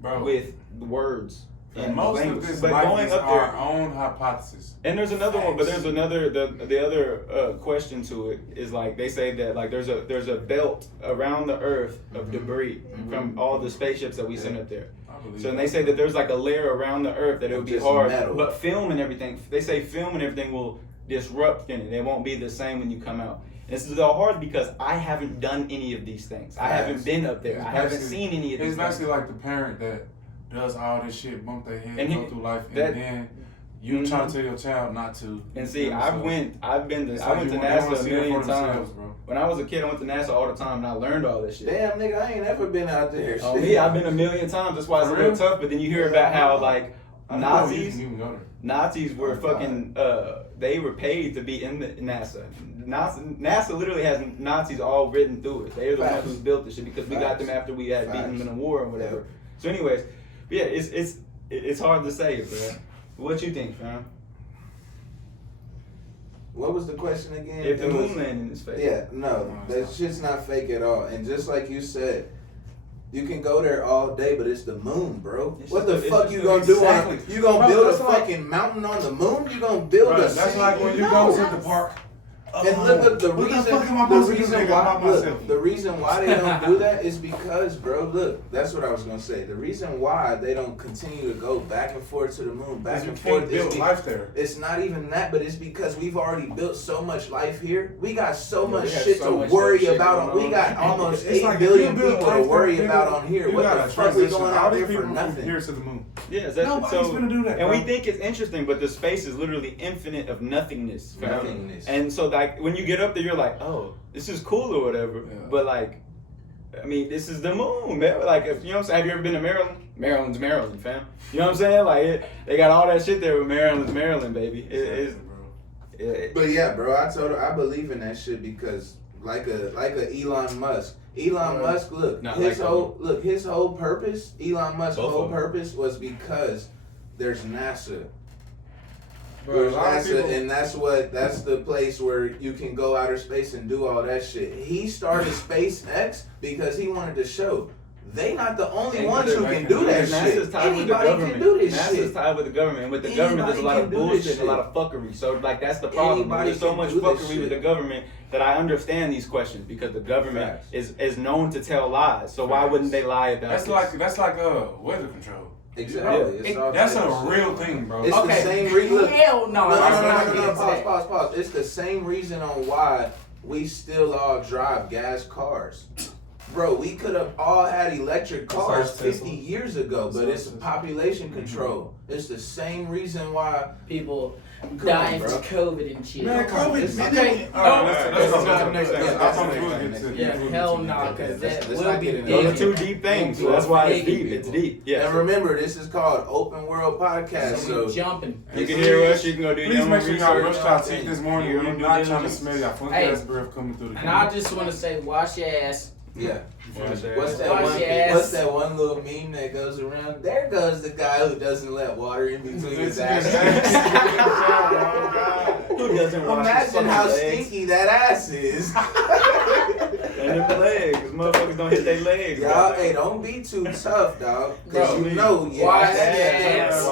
Bro, with words. And most language. of this But life going is up there, our own hypothesis. and there's another one, but Facts. there's another the other question to it is like they say that like there's a belt around the Earth of debris from all the spaceships that we send up there. I believe So and that. they say that there's like a layer around the Earth that it would be Just hard, metal. but film and everything. They say film and everything will disrupt in it. It won't be the same when you come out. And this is all hard because I haven't done any of these things. I haven't Facts. been up there. It's I haven't basically- seen any of these It's things. basically like the parent that does all this shit, bump their head, And go he- through life, and that- then you try to tell your child not to. And see, So I've been it's to like NASA you a want- they wanna see it million for times. themselves, bro. When I was a kid, I went to NASA all the time, and I learned all this shit. Damn, nigga, I ain't ever been out there. Oh, me, I've been a million times. That's why it's a For little real? tough. But then you hear about how like I didn't know you Nazis, can even go there. Nazis were Oh, God. fucking. They were paid to be in the NASA. NASA literally has Nazis all written through it. They're the ones Facts. who built this shit because we got Facts. them after we had beaten them Facts. in a war or whatever. So, anyways, but yeah, it's hard to say, bro. What you think, fam? What was the question again? If the It was- moon landing is fake. Yeah, no, No, that it's shit's not fake at all. And just like you said, you can go there all day, but it's the moon, bro. It's What just the the- fuck it's you just gonna the- do on? exactly. You gonna Bro, build a that's like- fucking mountain on the moon? You gonna build Bro, a that's city? like when you No. go to the park. And look, the What reason, the fuck am I the supposed to do, reason nigga? why, I'm by look, myself. the reason why they don't do that is because, bro, look, that's what I was gonna say. The reason why they don't continue to go back and forth to the moon, back Because you and can't forth, build is life there. it's not even that, but it's because we've already built so much life here. We got so Yeah, much we have shit so to much worry shit about. going We on. got almost It's 8 like if you billion build people to life worry there, about nigga, on here. you What gotta the fuck we transition going all out these there for people from nothing? here to the moon. Yeah, that's Nobody's gonna do that, and bro. we think it's interesting, but the space is literally infinite of nothingness. fam. Nothingness. And so, like, when you get up there, you're like, oh, this is cool or whatever. Yeah. But like, I mean, this is the moon, man. Like, if, you know what I'm saying? Have you ever been to Maryland? Maryland's Maryland, fam. You know what I'm saying? Like, they got all that shit there, but Maryland's Maryland, baby. It's, But yeah, bro, I believe in that shit because like a Elon Musk. Elon Musk, look, Not his like whole purpose, Elon Musk's Both whole of them. purpose was because there's NASA. Bro, There's a lot of NASA, people- and that's the place where you can go outer space and do all that shit. He started SpaceX because he wanted to show they not the only And ones who they can can do that NASA's shit. tied with the Anybody government. can do this NASA's shit. tied with the government. And with the government, there's a lot of Anybody can do this bullshit and a lot of fuckery. So, like, that's the problem. Anybody There's so can much do this fuckery with shit. the government that I understand these questions because the government Facts. is known to tell lies. So why Facts. wouldn't they lie about That's this? like weather control. Exactly. Yeah. It's all That's type a of shit. real thing, bro. It's the Okay. same reason. Look, Hell no. No, that's no, not no, getting no, to pause, that. pause. It's the same reason on why we still all drive gas cars. Bro, we could have all had electric cars Besides 50 Tesla. years ago, but it's Besides Tesla. population control. It's the same reason why. People Come dying on, from bro. COVID and shit. Man, COVID. It's- Okay. All right, Oh. let's go to the next thing. Yeah, I that's thought the we were next getting thing. to Yeah, the hell movie. no, Okay, because let's that not will get be into Those are digging. two deep things, so that's why it's deep. It's deep. Yeah. And remember, this is called Open World Podcast. So we So jumping. You can hear us. You can go do your Please own make sure y'all research. brush y'all teeth this morning. Your We're own due not trying to diligence. smell y'all funky Hey. ass breath coming through the And camera. I just want to say, wash your ass. yeah. What's What's that Wash one? your ass. What's that one little meme that goes around? There goes the guy who doesn't let water in between his ass. Who doesn't wash his Imagine fucking how legs? stinky that ass is. That And them legs, motherfuckers don't hit their legs. Y'all, hey, don't be too tough, dog. Cause Bro, you know, watch that's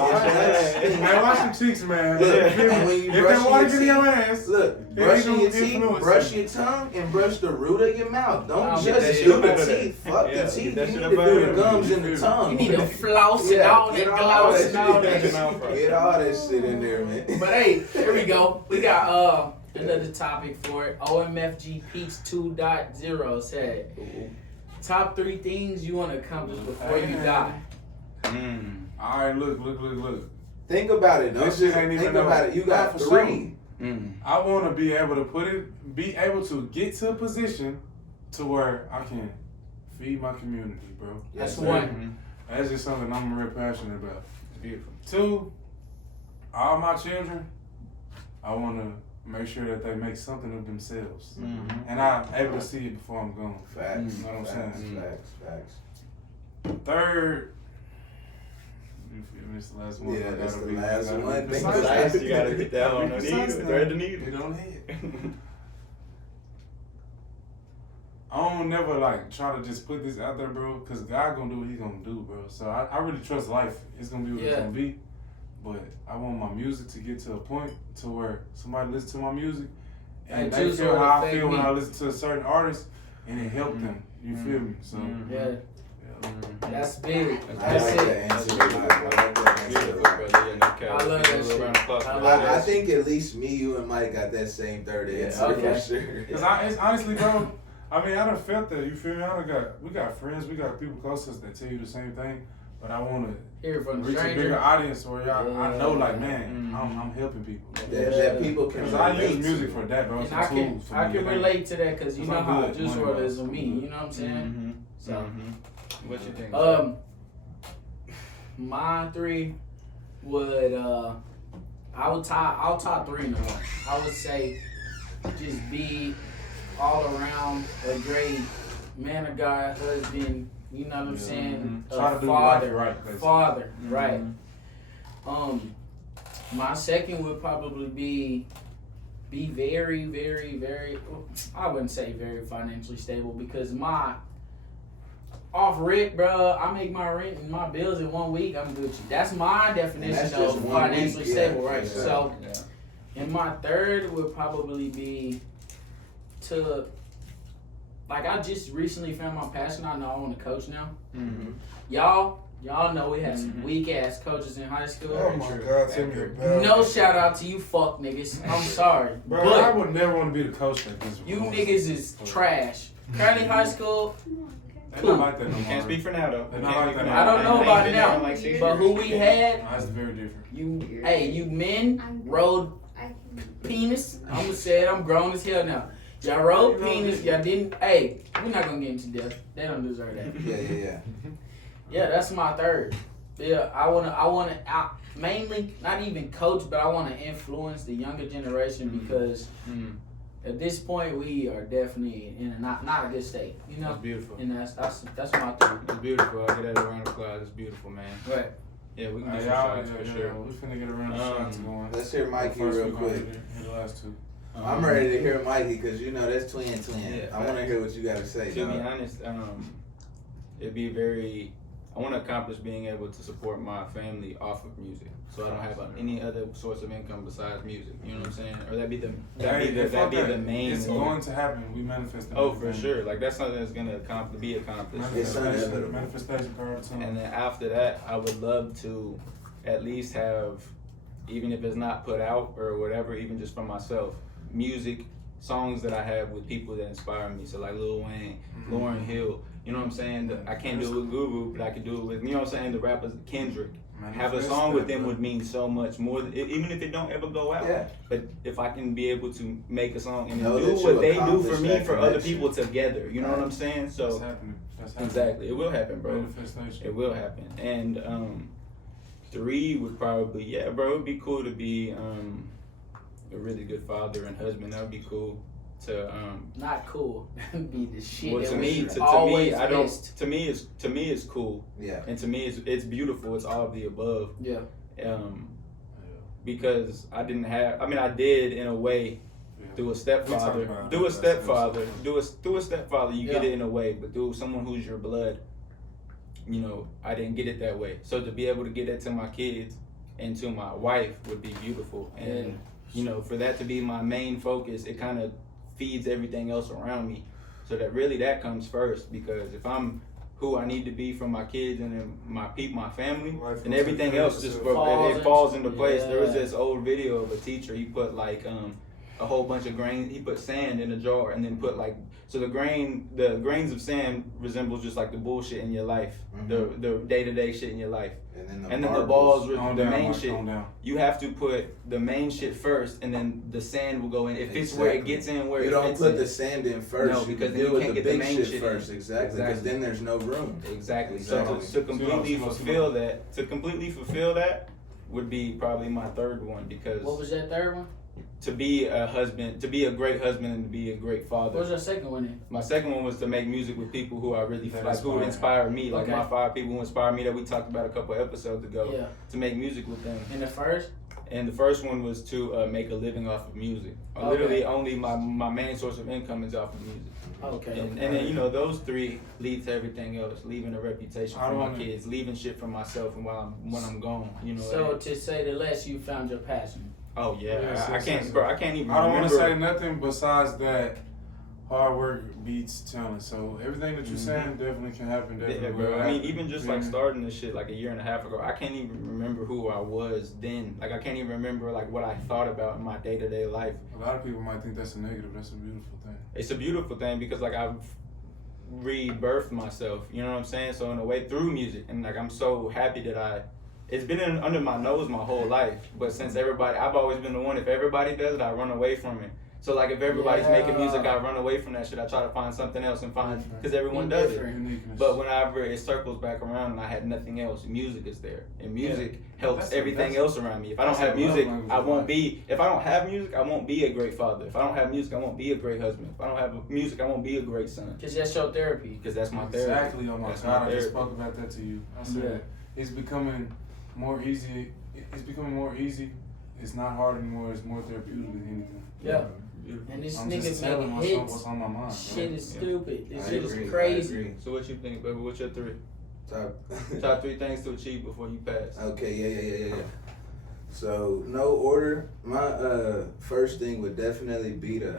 Man, watch them cheeks, man. Look, If and when you they brush want your to get in your ass, Look, brushing your teeth, influence brush you. your tongue, and brush the root of your mouth. Don't Get just that shit do up the out of there. teeth. Fuck Yeah, the teeth. You get that need shit to up do out of the there. gums and the You tongue. need to floss and Yeah, all that get all gloss that and all shit. that. Get all that shit in there, man. But hey, here we go. We got another topic for it. OMFG Peach 2.0 said, top 3 things you want to accomplish before you die. All right, look. Think about it. Don't This just shit ain't even think no- about it. You got for 3. I want to be able to be able to get to a position to where I can feed my community, bro. That's sir. one. That's just something I'm real passionate about. It's beautiful. 2, all my children, I want to make sure that they make something of themselves. And I'm able to see it before I'm gone. Facts. You know what I'm saying? Facts. 3rd, you feel me? It's the last one. Yeah, that's Gotta the be- last gotta be one. precise. Precise, you gotta hit that on the Precise needle, now. thread the needle. Hit on the head. I don't never like try to just put this out there, bro, because God gonna do what He gonna do, bro. So I really trust life. It's gonna be what it's Yeah. gonna be. But I want my music to get to a point to where somebody listens to my music and And they choose feel what how I affect feel when me. I listen to a certain artist and it helped them. You feel me? So Yeah, that's big. I That's like it. that answer. I like that Beautiful, answer. brother. Yeah, no cap. I love that shit. Round of applause for I that. love I think at least me, you, and Mike got that same third answer okay. for sure. Because it's honestly, bro, I mean, I done felt that. You feel me? We got friends, we got people close to us that tell you the same thing. But I want to Hear from the reach a bigger stranger. audience where y'all, I know, like, Yeah. man, I'm helping people. That people can Because I relate use music to. for that, bro. It's And a I can tool for I me. can relate to that because you Cause know I'm how good, Juice money WRLD wise. is with me. You know what I'm saying? So, What you think? my 3 would I'll top 3 in 1. I would say just be all around a great man of God, husband. You know what I'm saying? Try to do Father, life right, basically. father, right? My 2nd would probably be very, very, very. I wouldn't say very financially stable because my off rent, bro. I make my rent and my bills in 1 week. I'm Gucci. That's my definition that's just of 1 financially week, stable, yeah, right? yeah. So, and my 3rd would probably be to. Like, I just recently found my passion. I know I want to coach now. Y'all know we had some weak ass coaches in high school. Oh my God, tell me about No it. shout out to you fuck niggas. I'm sorry. Bro, I But would never want to be the coach that this. you niggas is trash. Currently high school, They're not like that no more. Can't speak for now though. They're Can't not speak like for that. I don't know ain't about been now, there in like 6 but years. who we had, That's very different. you men rode penis. I'm gonna say it, I'm grown as hell now. Y'all rode penis, y'all didn't, hey, we're not gonna get into death. They don't deserve that. Yeah. Yeah, that's my 3rd. Yeah, I wanna mainly not even coach, but I wanna influence the younger generation because at this point we are definitely in a not a good state, you know. That's beautiful. And that's my 3rd. It's beautiful. I'll get that a round of applause. It's beautiful, man. Right. Yeah, we can do Hey, some y'all, shots for yeah, sure. we finna get around the shots going. Let's hear Mikey First, real we gonna quick. hit the last 2. I'm ready to hear Mikey because you know that's twin. Yeah, I want to hear what you got to say. To be dog. honest, it'd be very. I want to accomplish being able to support my family off of music, so I don't have any other source of income besides music. You know what I'm saying? Or that'd be the main. It's one. going to happen. We manifest it. Oh, for sure. Like that's something that's gonna be accomplished. It's inevitable. Manifestation power of And then after that, I would love to at least have, even if it's not put out or whatever, even just for myself, music, songs that I have with people that inspire me. So like Lil Wayne, Lauryn Hill, you know what I'm saying? I can't do it with Guru, but I could do it with, you know what I'm saying, the rappers, Kendrick. Have a song with them would mean so much more, even if it don't ever go out. Yeah. But if I can be able to make a song and Know do that what you they do for accomplished me, that for other connection. people together, you know what I'm saying? That's So happening. That's happening. exactly, it will happen, bro. Manifestation. It will happen. And 3 would probably, yeah, bro, it'd be cool to be a really good father and husband. That would be cool to Not cool. Be the shit. well, that to we me, always I don't. missed. To me, it's cool, Yeah. and to me, it's beautiful. It's all of the above. Yeah. Because I didn't have. I mean, I did in a way through a stepfather, through a stepfather, you get it in a way, but through someone who's your blood, you know, I didn't get it that way. So to be able to get that to my kids and to my wife would be beautiful. And, you know, for that to be my main focus, it kind of feeds everything else around me. So that really that comes first, because if I'm who I need to be for my kids and then my family, and everything else just falls into place. There was this old video of a teacher. He put like a whole bunch of grain. He put sand in a jar and then put like, so the grains of sand resembles just like the bullshit in your life, the day-to-day shit in your life. And then the balls with the main shit. You have to put the main shit first, and then the sand will go in. It fits where it gets in, where you it don't fits put in. the sand in first. No, because you then you can't get the big main shit first. in. Exactly. Because then there's no room. Exactly. So to completely fulfill that would be probably my third one, because What was that third one? to be a husband, to be a great husband, and to be a great father. What was your second one then? My second one was to make music with people who I really like, who inspire me, like my 5 people who inspire me that we talked about a couple episodes ago. Yeah. To make music with them. And the first? And the first one was to make a living off of music. Literally, only my main source of income is off of music. Okay. And then, you know, those 3 lead to everything else. Leaving a reputation for my kids, leaving shit for myself, and when I'm gone, you know. So to say the less, you found your passion. Oh yeah, I can't even. I don't want to say nothing besides that. Hard work beats talent. So everything that you're saying definitely can happen. Definitely, yeah, bro. I mean, even just like starting this shit like a year and a half ago, I can't even remember who I was then. Like I can't even remember like what I thought about in my day-to-day life. A lot of people might think that's a negative. That's a beautiful thing. It's a beautiful thing because like I've rebirthed myself. You know what I'm saying? So in a way, through music, and like I'm so happy that it's been under my nose my whole life, but since I've always been the one, if everybody does it, I run away from it. So like if everybody's making music, I run away from that shit. I try to find something else and because everyone does it. But whenever it circles back around and I had nothing else, music is there. And music helps everything else around me. If I don't have music, I won't be, if I don't have music, I won't be a great father. If I don't have music, I won't be a great husband. If I don't have music, I won't be a great son. Because that's your therapy. Because that's my therapy. Exactly, oh my God, I just spoke about that to you. I said, it's becoming more easy. It's becoming more easy. It's not hard anymore. It's more therapeutic than anything. Yeah. And this nigga making hits. What's on my mind. Shit is stupid. This shit agree, is crazy. So what you think, baby? What's your 3? Top Top 3 things to achieve before you pass. Okay, yeah. So no order. My first thing would definitely be to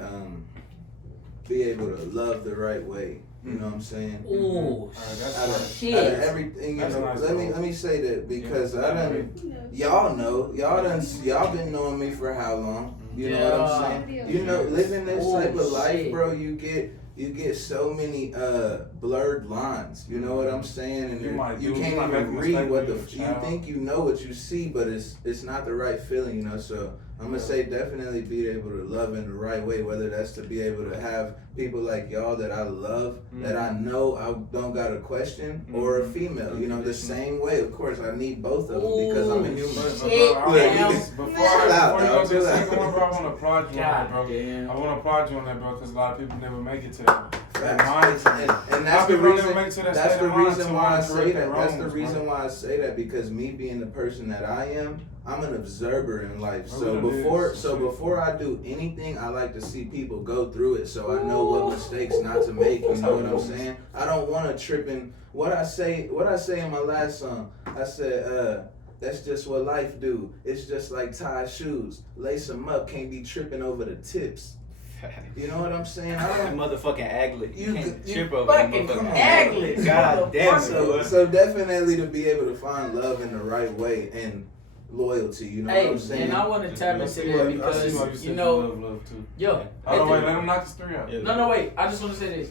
be able to love the right way. You know what I'm saying? Ooh, out of everything, you know, let me say that because y'all been knowing me for how long? You know what I'm saying? You know, living this type of life, bro, you get so many blurred lines. You know what I'm saying? And you can't even read what you think you know what you see, but it's not the right feeling, you know. So I'm gonna say definitely be able to love in the right way, whether that's to be able to have people like y'all that I love, that I know I don't got a question, or a female, you know, the same way. Of course, I need both of them because I'm a human. Before you go to the second one, bro, I want to applaud you on that, bro. I want to applaud you on that, bro, because a lot of people never make it to that. And that's the reason. That's the reason why I say that. That's the reason why I say that, because me being the person that I am, I'm an observer in life. So before I do anything, I like to see people go through it, so I know what mistakes not to make. You know what I'm saying? I don't want to trip in. What I say in my last song, I said, that's just what life do. It's just like tie shoes. Lace them up, can't be tripping over the tips. You know what I'm saying? I don't motherfucking aglet. You can't trip over fucking aglet. God damn it. So definitely to be able to find love in the right way and loyalty, you know what I'm saying? And I want to tap into that because, you know, love too. Yo. Oh, wait, let him knock his 3 out. No, wait. I just want to say this.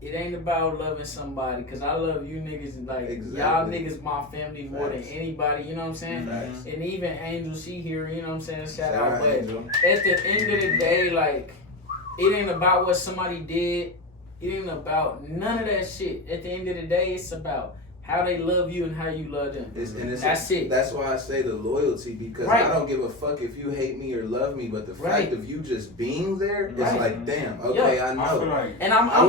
It ain't about loving somebody, because I love you niggas, like, y'all niggas my family more than anybody, you know what I'm saying? And even Angel, she here, you know what I'm saying? Shout out. But at the end of the day, like, it ain't about what somebody did. It ain't about none of that shit. At the end of the day, it's about how they love you and how you love them. That's it. That's why I say the loyalty, because I don't give a fuck if you hate me or love me, but the fact of you just being there is like, damn, okay, I know. And I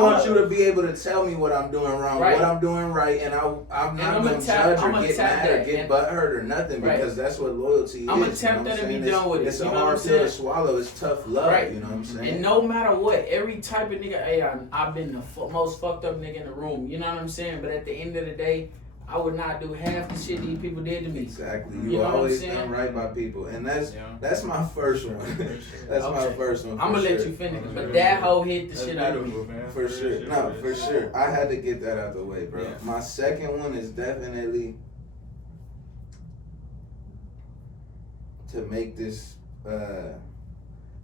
want you to be able to tell me what I'm doing wrong, what I'm doing right, and I'm not going to judge or get mad or get butthurt or nothing, because that's what loyalty is. I'm going to tap that and be done with it. It's a hard pill to swallow. It's tough love, you know what I'm saying? And no matter what, every type of nigga, hey, I've been the most fucked up nigga in the room, you know what I'm saying? But at the end of the day, I would not do half the shit these people did to me. Exactly. You always done right by people. And that's my first one. That's my first one. I'm going to let you finish. But that hoe hit the shit out of me. For sure. No, for sure. I had to get that out the way, bro. Yeah. My second one is definitely to make this,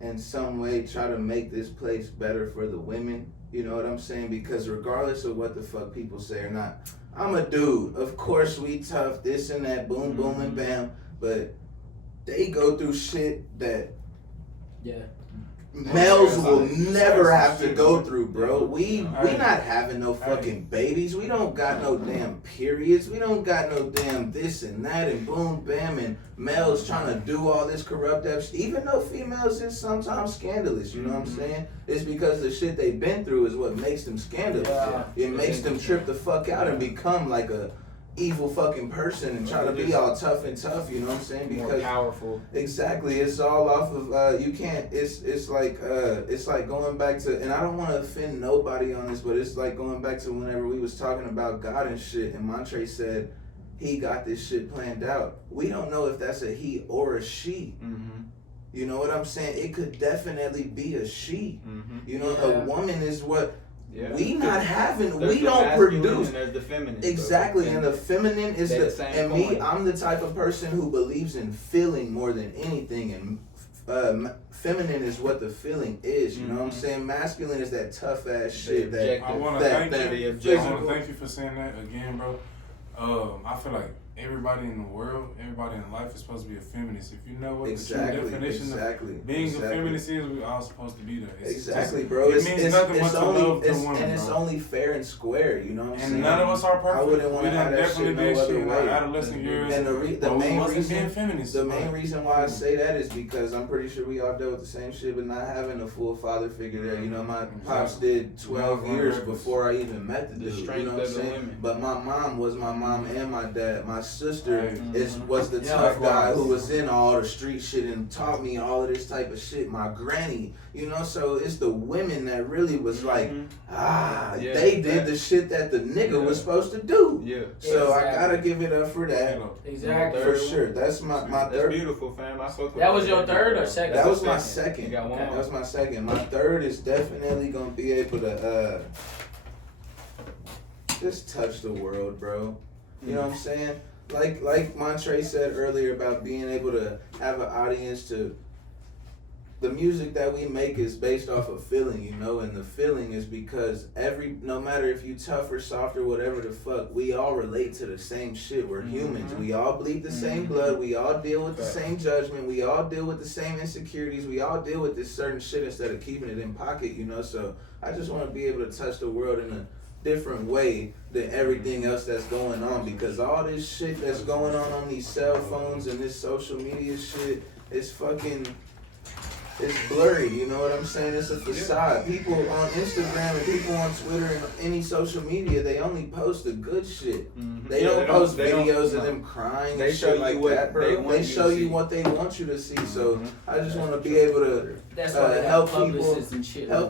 in some way, try to make this place better for the women. You know what I'm saying? Because regardless of what the fuck people say or not, I'm a dude. Of course we tough, this and that, boom, boom, and bam. But they go through shit that males will never have to go through, bro. We not having no fucking babies. We don't got no damn periods. We don't got no damn this and that and boom, bam, and males trying to do all this corrupt shit. Even though females is sometimes scandalous, you know what I'm saying? It's because the shit they've been through is what makes them scandalous. It makes them trip the fuck out and become like a evil fucking person and try to be all tough, you know what I'm saying? Because more powerful. Exactly. It's all off of you can't it's like going back to, and I don't want to offend nobody on this, but it's like going back to whenever we was talking about God and shit, and Montre said he got this shit planned out. We don't know if that's a he or a she. You know what I'm saying? It could definitely be a she. You know, a woman is what we not having. We don't produce. And there's the feminine. Exactly, and the feminine is and coin. Me, I'm the type of person who believes in feeling more than anything, and feminine is what the feeling is. You know what I'm saying? Masculine is that tough ass shit. I want to thank you for saying that again, bro. I feel like everybody in the world, everybody in life is supposed to be a feminist. If you know what the true definition of being a feminist is, we all supposed to be there. Bro. It means nothing but to love the woman, and it's only fair and square, you know what I'm saying? And none of us are perfect. I wouldn't want to have that shit no other way. Adolescent years, and the main being reason why I say that is because I'm pretty sure we all dealt with the same shit, but not having a full father figure there. You know, my pops did 12 years before I even met the dude. You know what I'm saying? But my mom was my mom and my dad. My sister was the tough guy who was in all the street shit and taught me all of this type of shit. My granny, you know, so it's the women that really was like, they did the shit that the nigga was supposed to do. So I gotta give it up for that. For sure. That's my third. That's beautiful, fam. That was your third or second? That was my second. That was my second. My third is definitely gonna be able to just touch the world, bro. You know what I'm saying? Like Montre said earlier about being able to have an audience to. The music that we make is based off of feeling, you know, and the feeling is because no matter if you tough or soft or whatever the fuck, we all relate to the same shit. We're humans. We all bleed the same blood. We all deal with the same judgment. We all deal with the same insecurities. We all deal with this certain shit instead of keeping it in pocket, you know. So I just want to be able to touch the world in a different way than everything else that's going on, because all this shit that's going on these cell phones and this social media shit is fucking. It's blurry, you know what I'm saying? It's a facade. People on Instagram and people on Twitter and any social media, they only post the good shit. They don't post videos of them crying and shit like that, bro. They show you what they want you to see. So I just want to be able to help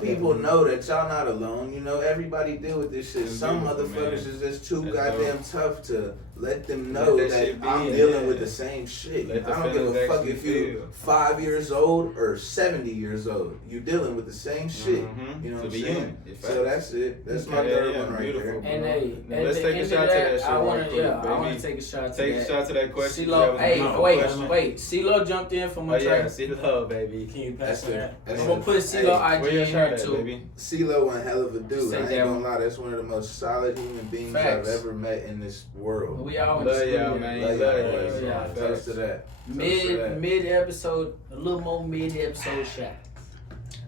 people know that y'all not alone. You know, everybody deal with this shit. Some motherfuckers is just too goddamn tough to let them know that I'm dealing with the same shit. I don't give a fuck if you 5 years old or 70 years old. You dealing with the same shit. You know what I'm saying? So that's it. That's my third one right there. And hey, let's take a shot to that shit. I want to take a shot to that. Take a shot to that question. CeeLo, wait. CeeLo jumped in from my track. CeeLo, baby. Can you pass that? I'm gonna put CeeLo IG in here too. CeeLo one hell of a dude. I ain't gonna lie, that's one of the most solid human beings I've ever met in this world. We all love y'all, man. Love y'all. Thanks to that. Mid episode, a little more mid episode shot.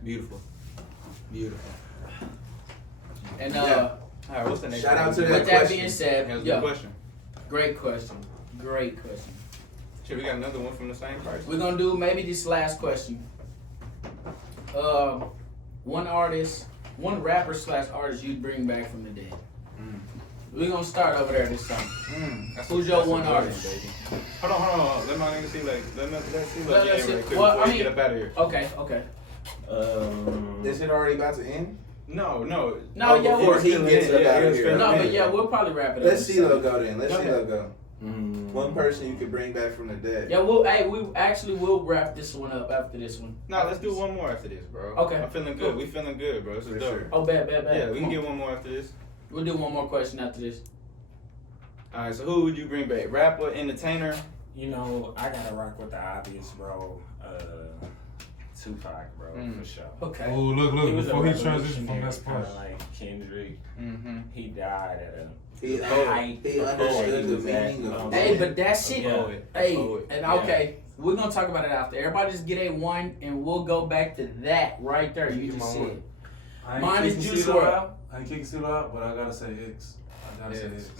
Beautiful. And All right, what's the next Shout out to one? that With that question. being said, That's a yo, good question. great question. Great question. Shit, we got another one from the same person. We're gonna do maybe this last question. One rapper / artist you'd bring back from the dead. We're gonna start over there this time. Who's your one artist? Baby. Hold on. Let my nigga see let's see Let's see. right quick Well, before I we mean- get up out of here. Okay. Is it already about to end? No. No, Oh, yeah, before we'll he gets up out of here. No, but yeah, we'll probably wrap it up. Let's CeeLo go then. Let's Okay. CeeLo go. One person you could bring back from the dead. Yeah, we'll wrap this one up after this one. No, let's do one more after this, bro. Okay. I'm feeling good. We feeling good, bro. This For is dope. sure. Oh, bad. Yeah, we can get one more after this. We'll do one more question after this. All right, so who would you bring back? Rapper, entertainer? You know, I gotta rock with the obvious, bro. Tupac, bro, for sure. Okay. Oh, look, He was before a he transitioned from revolutionary, that spot. kinda like Kendrick. Mm-hmm. He died at a He height he of understood where he the was at, meaning of Hey, but that A shit. poet. Hey, Poet. and Yeah. okay, we're gonna talk about it after. Everybody just get a one, and we'll go back to that right there. You Get just my said. one. I ain't Mine is kicking Juice CeeLo WRLD. out. I ain't kicking CeeLo out, but I gotta say X. I gotta say X.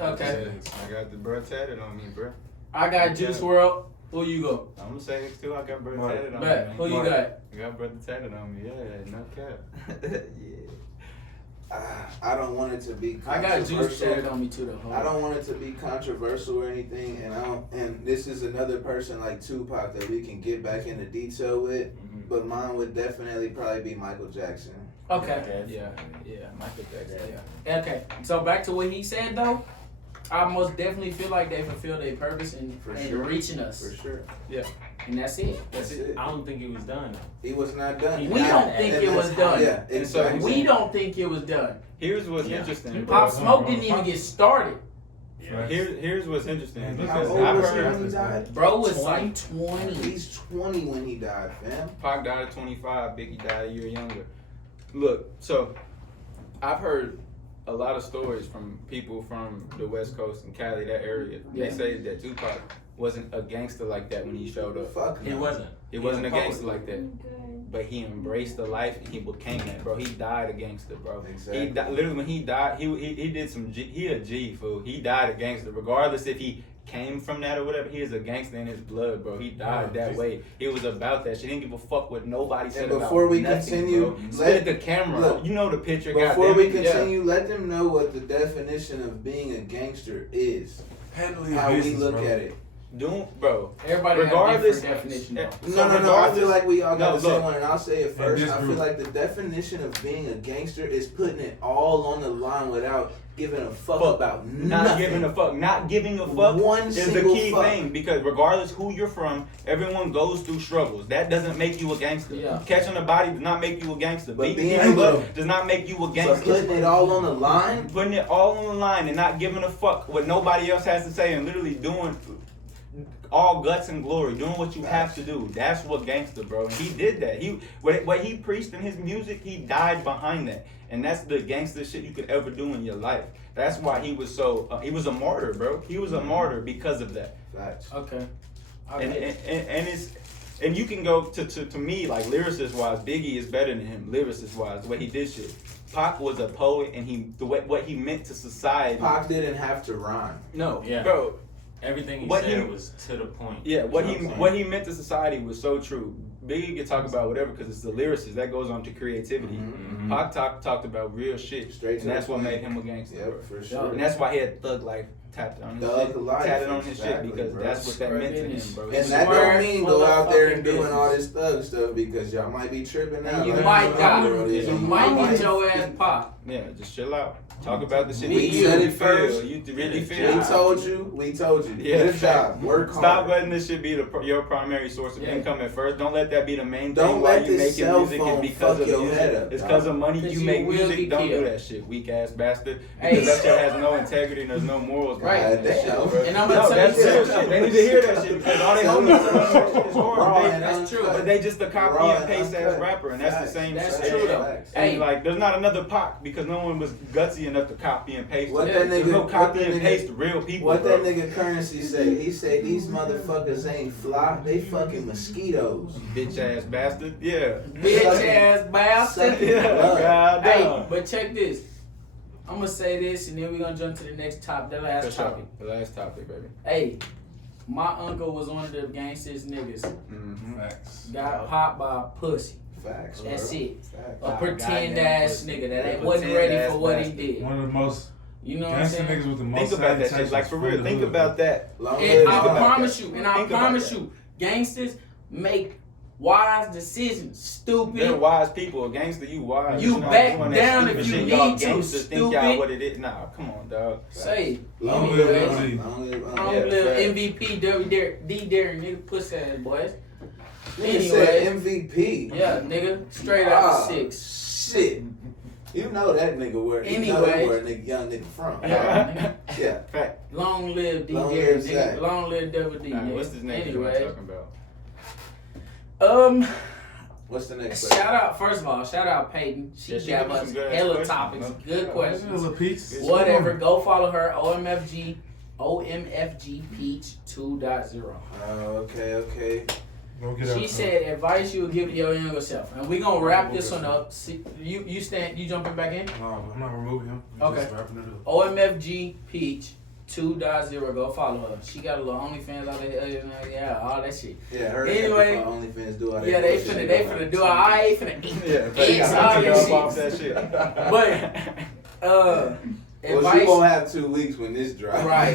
Okay. I got the bro tatted on me, bro. I got Juice WRLD. Who you go? I'm gonna say it too. I got brother Mark. tatted on Bet. me. Who you Mark. got? I got brother tatted on me. Yeah, no cap. I don't want it to be I got Juice controversial. tatted on me too, though. I don't want it to be controversial or anything, and this is another person like Tupac that we can get back into detail with, but mine would definitely probably be Michael Jackson. Okay. Yeah. Michael Jackson. Yeah. Okay. So back to what he said though. I most definitely feel like they fulfilled their purpose in For in sure. reaching us, For sure. and that's it. That's it. I don't think he was done. He was not done. We don't think it was done. Yeah, And so exactly. We don't think it was done. Here's what's Yeah. interesting. Pop Bro. Smoke didn't even get started. Yeah. Here's what's interesting How because old I've was he heard when he died? Bro was 20? like 20. He's 20 when he died, fam. Pac died at 25, Biggie died a year younger. Look, so I've heard a lot of stories from people from the West Coast and Cali, that area. Yeah. They say that Tupac wasn't a gangster like that when he showed up. Fuck He no. wasn't. He wasn't a was gangster like that. But he embraced the life and he became that, bro. He died a gangster, bro. Exactly. He died, literally when he died, he did some he a G, fool. He died a gangster, regardless if he came from that or whatever. He is a gangster in his blood, bro. He died that way. He was about that shit. He didn't give a fuck what nobody said And before about we nothing, continue, bro. Spit the camera. look, You know the picture. Before goddamn we it. Yeah. continue, let them know what the definition of being a gangster is. Handling your How we business, look bro. at it. Bro. Everybody Regardless- has a different definition though. So No. I regardless- feel like we all got No, the same look. one, and I'll say it first. this I feel group. like the definition of being a gangster is putting it all on the line without giving a fuck about Not nothing. giving a fuck. Not giving a fuck One is the single key fuck. thing because regardless who you're from, everyone goes through struggles. That doesn't make you a gangster. Yeah. Catching a body does not make you a gangster. But Beating being people able up does not make you a But gangster. putting it all on the line, Putting it all on the line and not giving a fuck what nobody else has to say and literally doing all guts and glory, doing what you have to do. That's what gangster, bro. And he did that. What he preached in his music, he died behind that. And that's the gangster shit you could ever do in your life. That's why he was so, he was a martyr, bro. He was a martyr because of that. facts. Okay. And you can go to me, like lyricist wise, Biggie is better than him, lyricist wise, the way he did shit. Pac was a poet and what he meant to society. Pac didn't have to rhyme. No, Yeah. bro. Everything he What said he- was to the point. Yeah, what You know I'm what saying? he meant to society was so true. Biggie could talk about whatever because it's the lyricist that goes on to creativity. Mhm. Pac talked about real shit, Straight to and that's the what point. made him a gangster. bro. Yep, for sure. And that's why he had Thug Life tapped on his Thug shit, Life, tatted on his exactly, shit because bro. that's what that meant to him, bro. And He's that smart. don't mean go out there and motherfucking doing all business. this thug stuff because y'all might be tripping out. And you like might the die. world is. You might get your ass popped. Yeah, just chill out. Talk about the shit We that you said really it first. feel. You really We feel. told you. Yeah. Good job. Work hard. Stop letting this shit be your primary source of Yeah. income at first. Don't let that be the main Don't thing why let you this making cell music phone is because fuck of your music. head up, It's dog. because of money. 'Cause You you make will music. be Don't do killed. that shit, weak ass bastard. Hey. Because that shit has no integrity and there's no morals. Right. behind that Damn. shit, bro. And I'm No, gonna tell that's you real something. shit. They need to hear that shit because all they homies is Raw horrible. and That's true. But they just a copy Raw and paste uncut. ass rapper, and that's the Facts. same That's shit. true though. Facts. And Hey, like, there's not another Pac because no one was gutsy enough to copy and paste. What it. that There's nigga- no what copy that and nigga- paste real people. What bro. that nigga Currency say? He say these motherfuckers ain't fly. They fucking mosquitoes. Bitch ass bastard. Yeah. bitch ass bastard. Yeah. God Hey, damn. but check this. I'm gonna say this, and then we're gonna jump to the next topic, the last topic. The last topic, baby. Hey, my uncle was one of the gangsters niggas. Mm-hmm. Facts. Got popped by a pussy. Facts. That's bro. it. Facts. A pretend goddamn ass pussy. nigga that A wasn't pretend ready ass for what he bastard. did. One of the most You know what I'm gangster saying? niggas with the most Think about that shit. salutations Like for from real, the think hood, about bro. that. Long And live I God. promise you, and I Think about promise that. you, gangsters make wise decisions. Stupid. They're wise people. A gangster, you wise. You not back doing that down stupid if you shit. Y'all need to, gangsters think y'all stupid. what it is. Nah, come on, dog. Say, Long live anyways, God. Long live God. long Yeah, live facts. MVP D Darren nigga pussy ass boys. Nigga said Anyway, MVP. yeah, nigga, straight out Ah, the 6. Shit. You know that nigga where you know Anyway. where a nigga, young nigga from. Yeah, nigga. Yeah. Fact. Long live D Long Darren, live Zach. nigga. Long live Double D. Alright, nigga. what's this next you want to talking about? What's the next question? Shout out, first of all, shout out Peyton. She Yeah, she gave gave us us some good hella questions. topics, No, good yeah, questions. Little piece. Whatever, go follow her, OMFG Peach 2.0. Okay. Don't get She out, said advice you would give to your younger self. And we gonna wrap this one up. See, you jumping back in? No, I'm not removing him. I'm Okay. just wrapping it up. OMFG Peach 2.0. Go follow her. She got a little OnlyFans out there. Yeah, all that shit. Yeah, her Anyway, OnlyFans do all that. Yeah, they bullshit. finna do it. I ain't finna eat. Yeah, It's all that off shit. that shit. But Well, advice. she won't have 2 weeks when this drops. Right.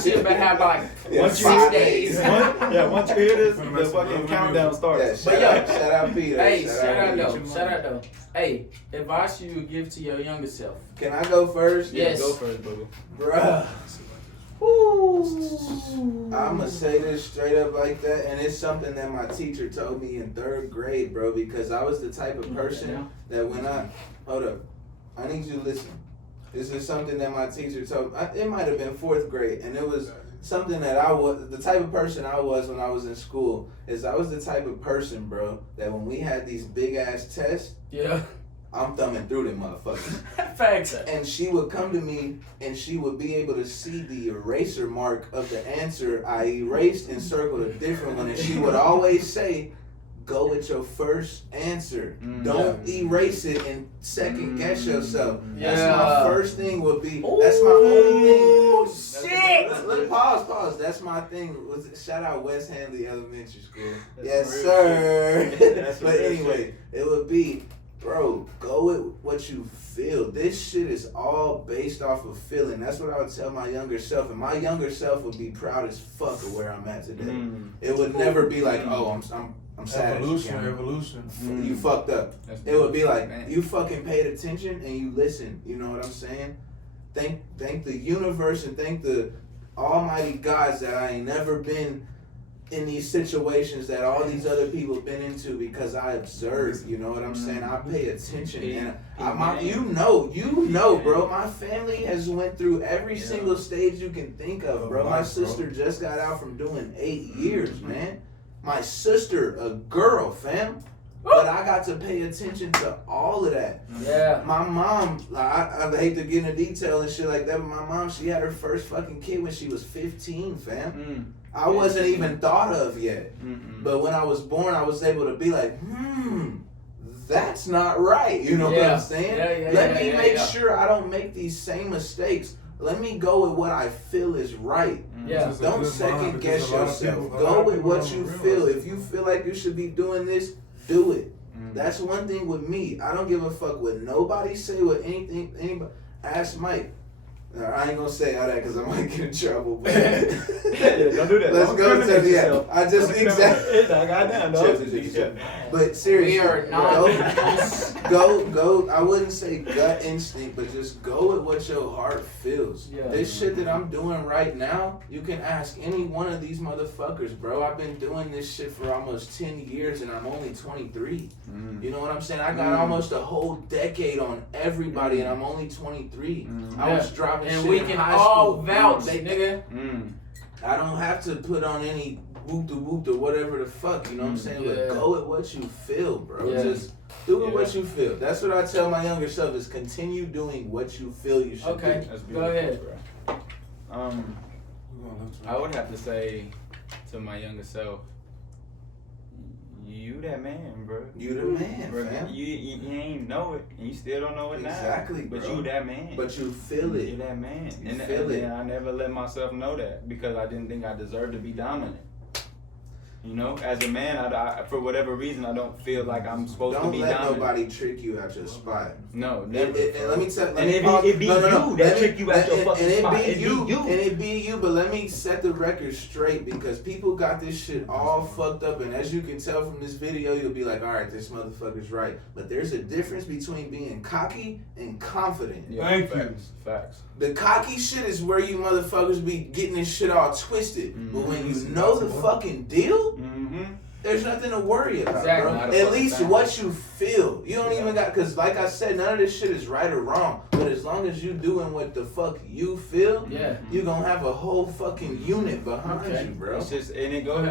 She better have like Yeah, Once you 6 5 days. once you hear this, Finna the make some fucking little countdown videos. starts. Yeah, But shout out Peter. Hey, shout out Peter. though. Hey, advice you would give to your younger self. Can I go first? Yes. Go for it, boo. Bruh. I'ma say this straight up like that, and it's something that my teacher told me in 3rd grade, bro, because I was the type of person that when hold up, I need you to listen. This is something that my teacher told me. It might have been 4th grade, and it was something that I was, the type of person I was when I was in school, is I was the type of person, bro, that when we had these big ass tests, Yeah. I'm thumbing through them motherfuckers. Facts. And she would come to me and she would be able to see the eraser mark of the answer I erased and circled a different one. And she would always say, go with your first answer. Don't erase it and second guess yourself. That's my first thing would be, that's my only thing. Oh, shit. Look, pause. That's my thing. Shout out West Handley Elementary School. That's Yes, some real sir. That's some But real anyway, shit. it would be, bro, go with what you feel. This shit is all based off of feeling. That's what I would tell my younger self. And my younger self would be proud as fuck of where I'm at today. It would never be like, oh, I'm sad. Evolution. You fucked up. That's It would be like, man. you fucking paid attention and you listened. You know what I'm saying? Thank the universe and thank the almighty gods that I ain't never been in these situations that all these other people been into, because I observe, you know what I'm saying? I pay attention, and you know, bro, my family has went through every single stage you can think of, bro. My sister just got out from doing 8 years, man. My sister, a girl, fam. But I got to pay attention to all of that. Yeah. My mom, I hate to get into detail and shit like that, but my mom, she had her first fucking kid when she was 15, fam. I wasn't even thought of yet. But when I was born, I was able to be like, that's not right. You know what I'm saying? Let me make sure I don't make these same mistakes. Let me go with what I feel is right. Yeah. Don't second guess yourself. Go with what you feel. If you feel like you should be doing this, do it. That's one thing with me. I don't give a fuck what nobody say, what anybody. Ask Mike. I ain't gonna say all that because I might get in trouble. But Yeah, don't do that. Let's Don't go to incriminate the yourself. I just exactly. Goddamn, dog. But seriously, We are not. go. I wouldn't say gut instinct, but just go with what your heart feels. Yeah. This shit that I'm doing right now, you can ask any one of these motherfuckers, bro. I've been doing this shit for almost 10 years and I'm only 23. You know what I'm saying? I got almost a whole decade on everybody and I'm only 23. I was dropping And shit we in can high all school. vouch, They- nigga. I don't have to put on any whoop or whatever the fuck, you know what I'm saying? But go with what you feel, bro. Yeah. Just do with what you feel. That's what I tell my younger self, is continue doing what you feel you should Okay. do. That's Go ahead. bro. I would have to say to my younger self, You that man, bro. You the man, Bro, fam. you ain't know it, and you still don't know it Exactly, now. But bro. you that man. But you feel it. You that man. You and feel it. And I never let myself know that because I didn't think I deserved to be dominant. You know, as a man, I for whatever reason, I don't feel like I'm supposed to be Don't let dominant. nobody trick you out your spot. No, And never. let me tell. And it be you that trick you out your fucking spot. And it be you, but let me set the record straight because people got this shit all fucked up. And as you can tell from this video, you'll be like, all right, this motherfucker's right. But there's a difference between being cocky and confident. Yeah, Thank you. Facts. The cocky shit is where you motherfuckers be getting this shit all twisted. But when you know the fucking deal, Mm-hmm. there's nothing to worry about, Exactly. bro. Not a At fucking least thing. what you feel. You don't even got, because like I said, none of this shit is right or wrong. But as long as you doing what the fuck you feel, Yeah. you gonna have a whole fucking unit behind Okay. you, bro. It's just, and it goes,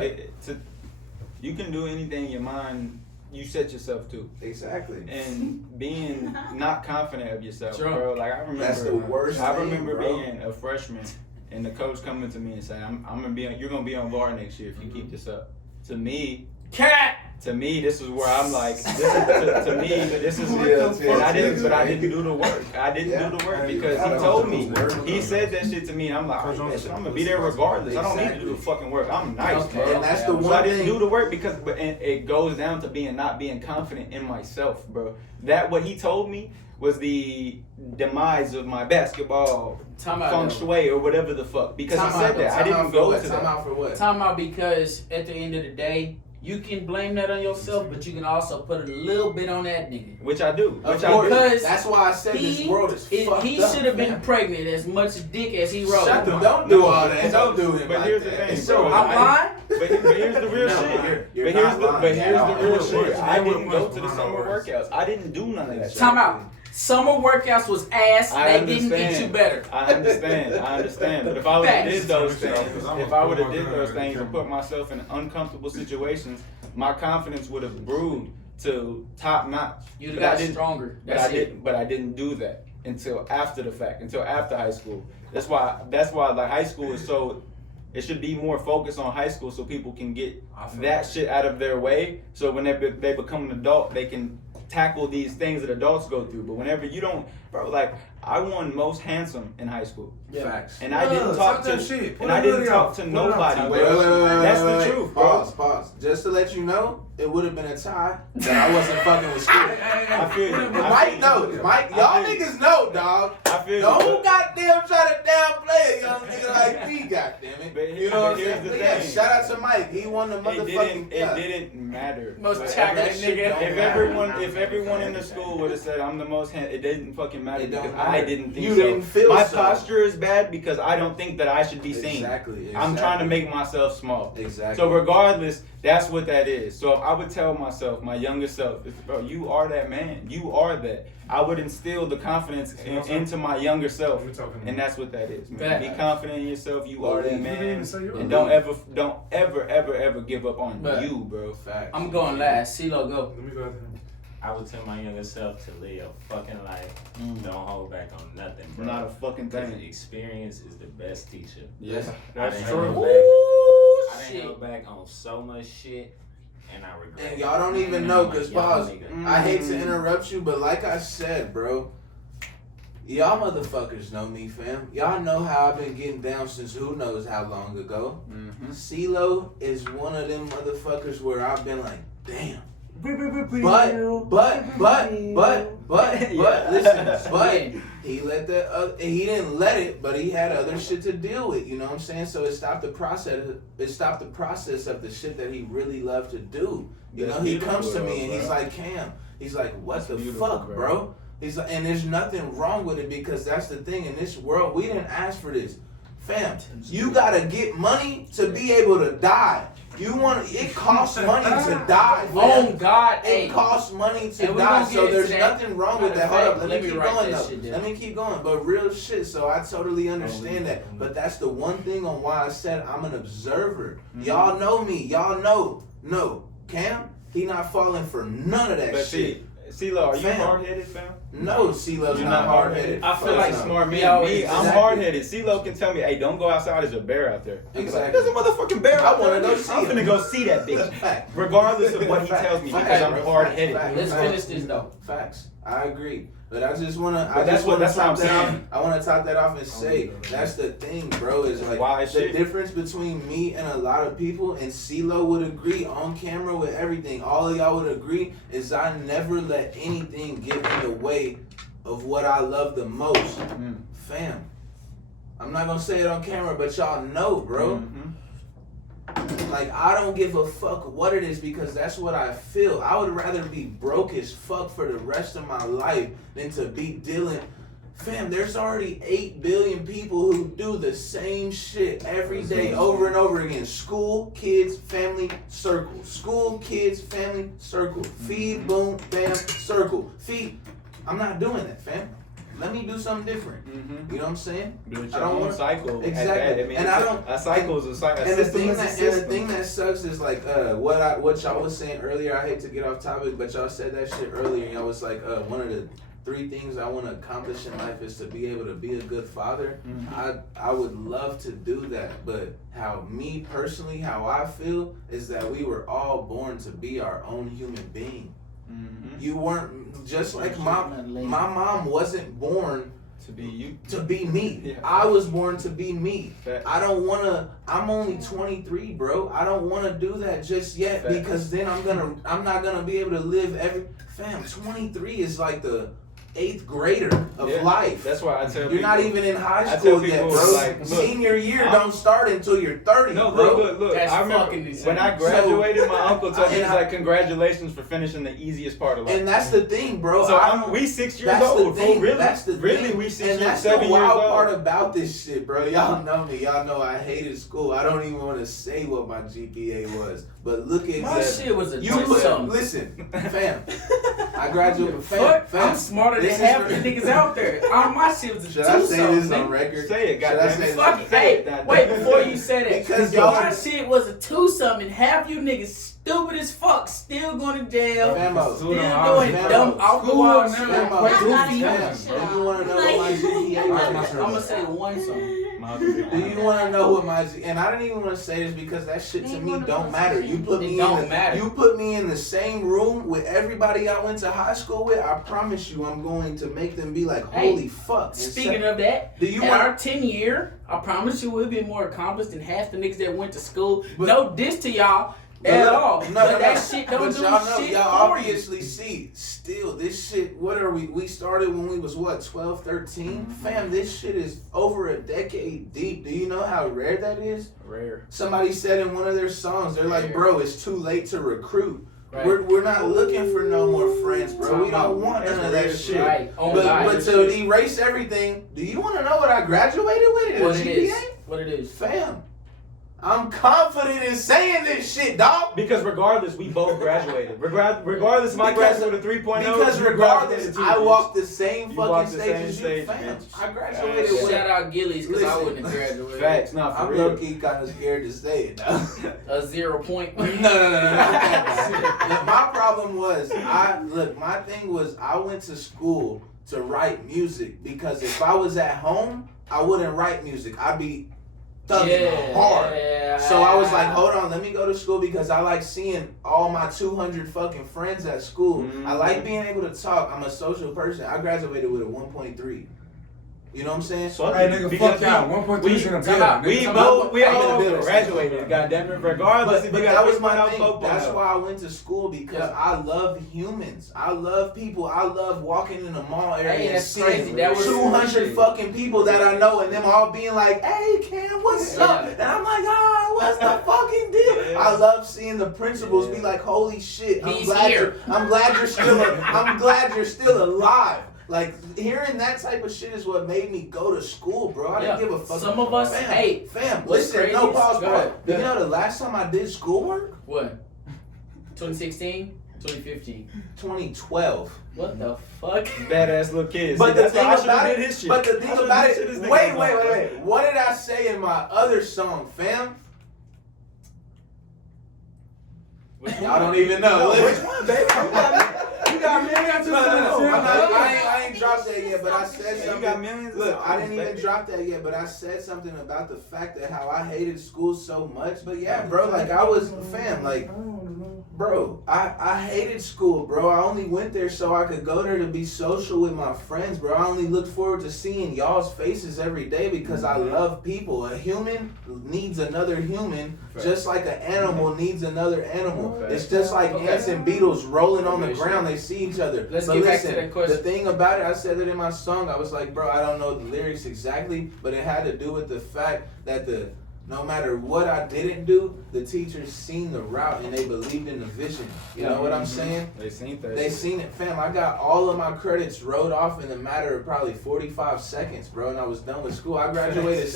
you can do anything in your mind you set yourself to. Exactly. And being not confident of yourself, Sure. bro. Like I remember, That's the worst I thing, remember bro. being a freshman, and the coach coming to me and saying, "I'm gonna be on, you're gonna be on VAR next year if you keep this up." To me, this is where I'm like, to me, this is, and I didn't, but I didn't do the work. I didn't do the work because he told me, he said that shit to me, and I'm like, all right, I'm gonna be there regardless. I don't need to do the fucking work. I'm nice, Okay. bro. And that's the So one I didn't thing. do the work because, and it goes down to not being confident in myself, bro. That what he told me was the demise of my basketball Time out, feng though. shui or whatever the fuck. Because Time he said out, that. though. I didn't go to Time that. out for what? Time out, because at the end of the day, you can blame that on yourself, but you can also put a little bit on that nigga. Which I do. Of Which I course. do. Because That's why I said this world is fucked he up. should have been man. pregnant as much dick as he wrote. Shut the, don't do all that. Don't do him But like here's that. the thing, It's bro. so I'm lying? But here's the real No, shit. you're But not here's the lying. real Yeah, shit. I didn't go to the Words. summer workouts. I didn't do none of that shit. Time out. Summer workouts was ass. I They didn't get you better. I understand. But if I would have did those things, Facts. if I would have did those things and put myself in uncomfortable situations, my confidence would have brewed to top notch. You'd But have I got didn't- stronger. But That's I it. didn't. But I didn't do that until after the fact. Until after high school. That's why. Like high school is so. It should be more focused on high school so people can get that shit out of their way. So when they become an adult, they can tackle these things that adults go through. But whenever you don't, bro, like I won most handsome in high school, Facts. and I didn't talk to, shit. and I didn't talk to nobody, Wait, bro. That's the truth, bro. Pause. Just to let you know, it would have been a tie that I wasn't fucking with school. I feel you. Mike knows. Mike, y'all niggas know, dog. I feel you. Don't goddamn try to downplay a young nigga like me, goddamn it. But You know what I'm here's saying? the But yeah, thing. shout out to Mike. He won the motherfucking. It didn't matter. Most But chocolate that shit nigga. don't If matter. everyone in the school would have said I'm the most it didn't fucking matter It don't because matter. I didn't think You so. didn't feel My so. posture is bad because I don't think that I should be seen. Exactly. I'm trying to make myself small. Exactly. So regardless, that's what that is. So if I would tell myself, my younger self, bro, you are that man. You are that. I would instill the confidence into my younger self, and that's what that is, man. Be confident in yourself. You are that man, and don't ever give up on But- you, bro. Facts. I'm going last. CeeLo, go. Let me go ahead. I would tell my younger self to live a fucking life. Don't hold back on nothing, bro. Not a fucking Because thing. experience is the best teacher. Yeah, I that's didn't true. hold back. Ooh, I didn't shit. hold back on so much shit, and I regret. And it. y'all don't even And know, I'm cause young pause. nigga. I hate to interrupt you, but like I said, bro, y'all motherfuckers know me, fam. Y'all know how I've been getting down since who knows how long ago. CeeLo is one of them motherfuckers where I've been like, damn. But listen, but he let that he didn't let it, but he had other shit to deal with, you know what I'm saying? So it stopped the process of the shit that he really loved to do. You That's know, he beautiful, comes to me though, and bro. he's like, Cam, he's like, what That's the beautiful, fuck, bro? He's like, and there's nothing wrong with it because that's the thing in this world, we didn't ask for this. Fam, you gotta get money to be able to die. It costs money to die. Oh fam. God, It hey. costs money to And we die, gonna so get there's into nothing wrong with Matter that. of Hold fact, up, let let me me keep write going that though. shit down. Let me keep going, but real shit. So I totally understand that, but that's the one thing on why I said I'm an observer. Y'all know me. Y'all know. No, Cam, he not falling for none of that But shit. CeeLo, are you Fam. hard-headed, fam? No, CeeLo's You're not hard-headed. I feel Fuck like no. Smart We man. always- Me, I'm Exactly. hard-headed. CeeLo can tell me, hey, don't go outside. There's a bear out there. Exactly. There's a motherfucking bear I out there. wanna go see I'm him. finna go see that That's bitch. a fact. Regardless of what he tells me, because I'm hard-headed. Facts. Let's finish this though. Facts. I agree. But I just wanna. But that's what I'm top that off. saying. I wanna top that off and say that's the thing, bro. Is like Why the shit? difference between me and a lot of people, and CeeLo would agree on camera with everything. All of y'all would agree is I never let anything get in the way of what I love the most, fam. I'm not gonna say it on camera, but y'all know, bro. Like, I don't give a fuck what it is because that's what I feel. I would rather be broke as fuck for the rest of my life than to be dealing. Fam, there's already 8 billion people who do the same shit every day over and over again. School, kids, family, circle. School, kids, family, circle. Feed, boom, bam, circle. Feed. I'm not doing that, fam. Let me do something different. You know what I'm saying? Do it I your don't own want cycle. exactly. At that. I mean, And I don't. A cycle is a cycle. And the thing that sucks is like what y'all was saying earlier. I hate to get off topic, but y'all said that shit earlier. Y'all was like one of the 3 things I want to accomplish in life is to be able to be a good father. I would love to do that, but how me personally, how I feel is that we were all born to be our own human being. You weren't just like my mom wasn't born to be you. To be me. Yeah. I was born to be me. Fact. I don't wanna. I'm only 23, bro. I don't wanna do that just yet Fact. because then I'm not gonna be able to live every. Fam, 23 is like the 8th grader of life. That's why I tell You're people. not even in high I school tell yet, people, bro. like, look, Senior year I'm- don't start until you're 30, No, bro. look. That's I remember fucking insane. when I graduated, my uncle told me, and he's like, congratulations for finishing the easiest part of life. And that's the thing, bro. So we 6 years That's the old. thing. Really? That's the really, thing. we 6 and years, that's 7 the years wild old. part about this shit, bro. Y'all know me. Y'all know I hated school. I don't even want to say what my GPA was. But look at My shit was a you. two-something. Listen, fam. I graduated. Fuck, Fam. I'm smarter than This half is- the niggas out there. My shit was a Should I say this two-something. on record? Say it, Should I goddamn say it. Fuck this? it. Hey, Goddamn. wait, before you say that. Because y'all my are- shit was a two-something. Half you niggas stupid as fuck, still going to jail. Famo. Still Famo. doing dumb off the School wall and shit. everything. Famo. Goofy. Fam, do you want to know what my GPA was? I'm gonna say one song. Do you want to know what my and I didn't even want to say this because that shit to me don't matter. You put me you put me in the same room with everybody I went to high school with. I promise you, I'm going to make them be like, holy fuck. Speaking of that, do you in want our 10 year, I promise you we'll be more accomplished than half the niggas that went to school. No diss to y'all at all. But that shit don't but do y'all know, shit y'all for you. obviously see still this shit. What are we? We started when we was what 12, 13. Fam, this shit is over a decade deep. Do you know how rare that is? Rare. Somebody said in one of their songs, they're like, bro, it's too late to recruit. Right. We're not looking for no more friends, bro. We don't want none of that shit. Right. But to erase everything, do you want to know what I graduated with? What it is? What it is? Fam, I'm confident in saying this shit, dog. Because regardless, we both graduated. Regardless if I graduated with a 3.0. Because you regardless, graduated too, I bitch. walked the same You fucking walked the stage same as you, stage, fam. bitch. I graduated with. Shout out Gillies because I Listen. wouldn't have graduated. Facts, not for I'm real. low key kind of scared to say it now. A 0 point. No. My problem was, my thing was, I went to school to write music because if I was at home, I wouldn't write music. I'd be thugging hard. So I was like, hold on, let me go to school because I like seeing all my 200 fucking friends at school. I like being able to talk. I'm a social person. I graduated with a 1.3. You know what I'm saying? So Hey, nigga, fuck y'all. 1.3 is in a bill. We I'm in all the building. graduated, goddamn it. Regardless if But you that got was my 3.0, thing. 4.0. That's why I went to school because I love humans. I love people. I love walking in the mall area Hey, and that's seeing crazy. That was 200 fucking people that I know and them all being like, "Hey, Cam, what's up?" And I'm like, what's the fucking deal?" Yeah. I love seeing the principals be like, "Holy shit, I'm He's glad here." I'm glad you're still alive." Like, hearing that type of shit is what made me go to school, bro. I didn't give a fuck. Some of us, Fam, what's listen, crazy no, is- pause. go ahead. Do you know the last time I did schoolwork? What? 2016? 2015. 2012. What the fuck? Badass little kids. But See, the that's why I thing should've about did it, his shit. but the I thing should've about did it, this nigga wait. motherfucker. What did I say in my other song, fam? Y'all don't even know. Which one, baby? You got millions. I ain't dropped that yet, but I said something. You got millions. Look, I didn't even drop that yet, but I said something about the fact that how I hated school so much. But yeah, bro, like I was like, bro, I hated school, bro. I only went there so I could go there to be social with my friends, bro. I only looked forward to seeing y'all's faces every day because I love people. A human needs another human, just like an animal needs another animal. It's just like ants and beetles rolling on the ground. They see each other. Let's but get listen, back to that question. the thing about it, I said it in my song. I was like, bro, I don't know the lyrics exactly, but it had to do with the fact that no matter what I didn't do, the teachers seen the route and they believed in the vision. You know what I'm saying? They seen that. They seen it, fam. I got all of my credits wrote off in a matter of probably 45 seconds, bro, and I was done with school. I graduated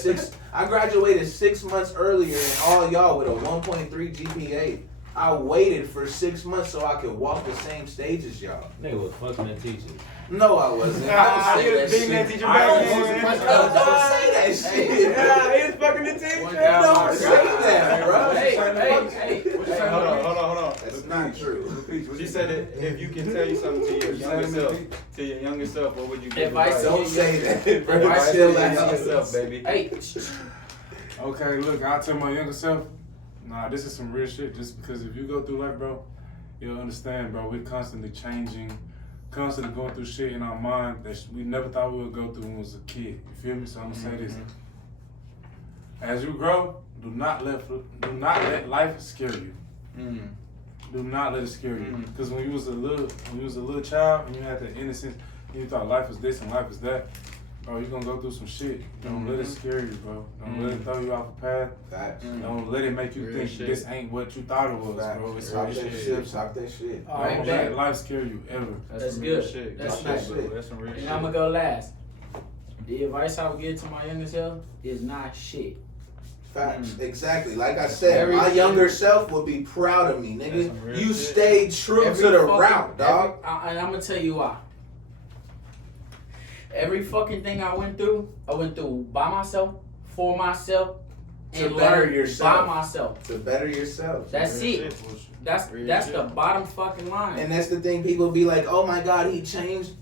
6 months earlier than all y'all with a 1.3 GPA. I waited for 6 months so I could walk the same stage as y'all. Nigga was fucking the teacher. No, I wasn't. I He don't was say beating that that shit. teacher back. Don't say that shit. Yeah, he was fucking the teacher. Don't say that, bro. Hey. Hold on. That's not true. She said that if you can tell you something to your younger self, what would you give? Advice. Don't say that, bro. Advice to Chill your out. younger self, baby. Hey. Okay, look, I'll tell my younger self, nah, this is some real shit. Just because if you go through life, bro, you'll understand, bro. We're constantly changing, constantly going through shit in our mind that we never thought we would go through when we was a kid. You feel me? So I'm gonna say this: as you grow, do not let life scare you. Do not let it scare you. Because when you was a little child and you had that innocence, and you thought life was this and life is that. Bro, you're gonna go through some shit. Don't let it scare you, bro. Don't let it throw you off a path. Facts. Don't let it make you Real think shit. this ain't what you thought it was, bro. It's Stop real that shit. shit. Stop that shit. All right, Don't back. let life scare you ever. That's some real good. shit. That's nice. That's some real shit. And I'm gonna go last. The advice I would give to my younger self is not shit. Facts. Exactly. Like I said, my younger self would be proud of me, That's nigga. some real You shit. stayed true to the route, dog. And I'm gonna tell you why. Every fucking thing I went through by myself, for myself, To and better learned yourself. by myself. To better yourself. That's Real it. shit. That's Real the shit. bottom fucking line. And that's the thing. People be like, "Oh my God, he changed."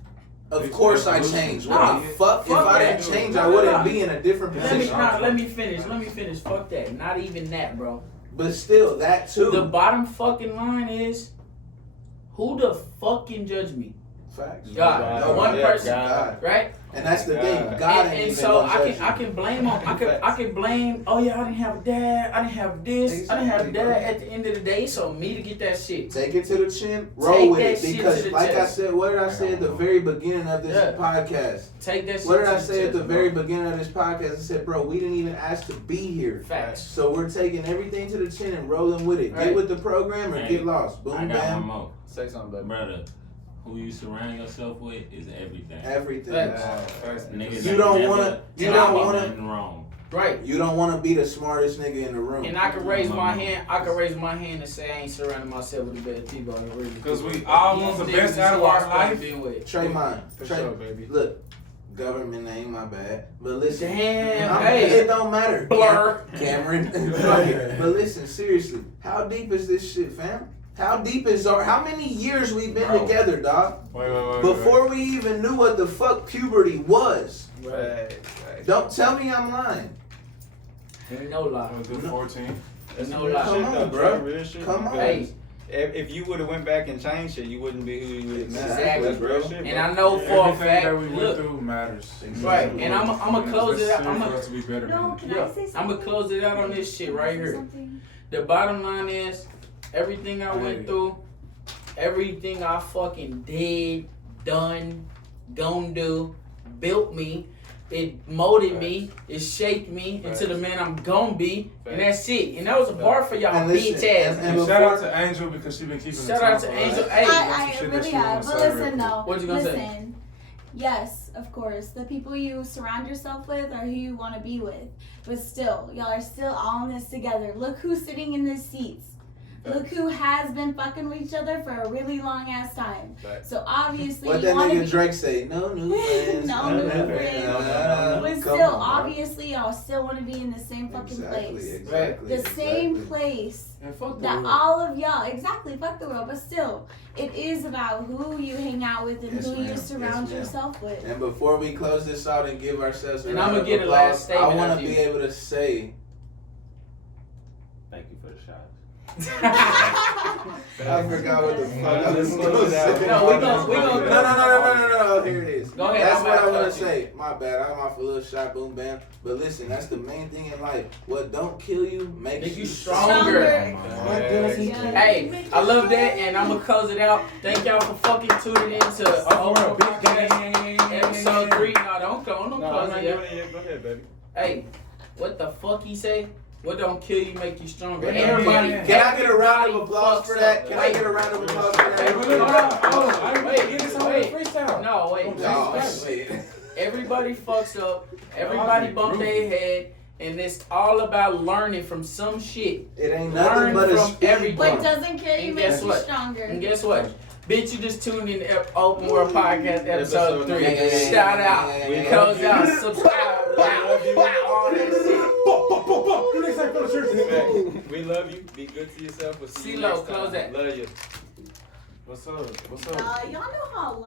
Of It's course I evolution. changed. Nah, What the fuck? If fuck I that. didn't change, Nah, I wouldn't nah. be in a different Let me position. finish. Fuck that. Not even that, bro. But still, that too. The bottom fucking line is, who the fuck can judge me? Facts. God. No, One yeah, person. God. Right? And that's the thing. God. God ain't And even so gonna I judge can blame him. I can blame. Oh yeah, I didn't have a dad. I didn't have this. I didn't have a Exactly, dad. bro. At the end of the day, so me to get that shit. Take it to the chin, roll Take with that it. shit Because, to the like chest. I said, what did I say at the very beginning of this Yeah. podcast? Take that shit. What did to I the say at chest, the bro. very beginning of this podcast? I said, bro, we didn't even ask to be here. Facts. So we're taking everything to the chin and rolling with it. Right. Get with the program or Hey, get lost. I Boom, got one bam. more. Say something, baby. Brother, who you surround yourself with is everything. Everything. Facts. Niggas You ain't don't never wanna- you tell don't me wanna- nothing wrong. Right. You don't want to be the smartest nigga in the room. And I can raise my hand. I can raise my hand and say I ain't surrounding myself with the best people I really. Because we all want the These best niggas out is of who I'm our supposed life. to be with. Trey mine. For Trey, sure, baby. look, government name, my bad. But listen. Damn. It Hey. don't matter. Blur. Cameron. Fuck it. But listen, seriously, how deep is this shit, fam? How deep is how many years we been Bro. together, dog? Wait. Before we even knew what the fuck puberty was. Right. Don't tell me I'm lying. Ain't no lie. A good 14. That's No some real lie. shit, Come on, though, bro. Real shit. Come on. Because if you would have went back and changed shit, you wouldn't be who you is now. Exactly, That's real bro. shit, And bro. I know for a Everything fact. that we went Look. through matters. Right. And I'ma close it out. It's necessary for us to be better No, men. can I say something? I'ma close it out on this shit right Can I say here. something? The bottom line is, everything I Hey. went through, everything I fucking did, done, gon' do, built me. It molded me. It shaped me into the man I'm gonna be, and that's it. And that was a bar for y'all, And bitch listen, ass. and And shout out to Angel because she been keeping Shout the out time to for us. Angel. Hey. I shit that really she wanna have. But say real listen, quick. though. What you gonna say? Listen. Yes, of course. The people you surround yourself with are who you want to be with. But still, y'all are still all in this together. Look who's sitting in these seats. Look who has been fucking with each other for a really long ass time. Facts. So obviously What you that want to nigga be Drake say? No new friends. No new friends. But Come still, on, bro. obviously, y'all still want to be in the same fucking place. Exactly. The same place And fuck that the all of y'all, exactly, fuck the world, but still, it is about who you hang out with and Yes, who you ma'am. surround Yes, ma'am. yourself with. And before we close this out and give ourselves a And round I'ma of get a applause, last statement I want after to you. be able to say, Thank you for the shots. I forgot what the fuck I was Let's going close to it out. say. No, we gon' No, here it is. Go ahead, That's I'm what I back want up to to you. say. My bad. I'm off a little shot, boom, bam. But listen, that's the main thing in life. What don't kill you makes Make you you stronger. Yeah. Hey, I love that, and I'm gonna close it out. Thank y'all for fucking tuning in to episode 3. No, don't No, I'm close not it doing yet. it yet. Go ahead, baby. Hey, what the fuck he say? What don't kill you make you stronger. What don't Everybody, kill you? Can I get a round of everybody applause fucks for that? up. Can I get a round of applause for that? Hey, Hold on. I ain't Wait, get this on wait. the freestyle. No, wait. No, wait. Everybody fucks up. Everybody bump their head. And it's all about learning from some shit. It ain't Learn nothing but a from speed everybody. What doesn't kill you And makes guess you what? stronger. And guess what? Bitch, you just tuned in to Open World Podcast episode 3. Yeah. Shout out. We Close love you. out. Subscribe. Like, all that shit. We love you. Be good to yourself. We'll see you CeeLo, next time. close that. Love you. What's up? What's up? Y'all know how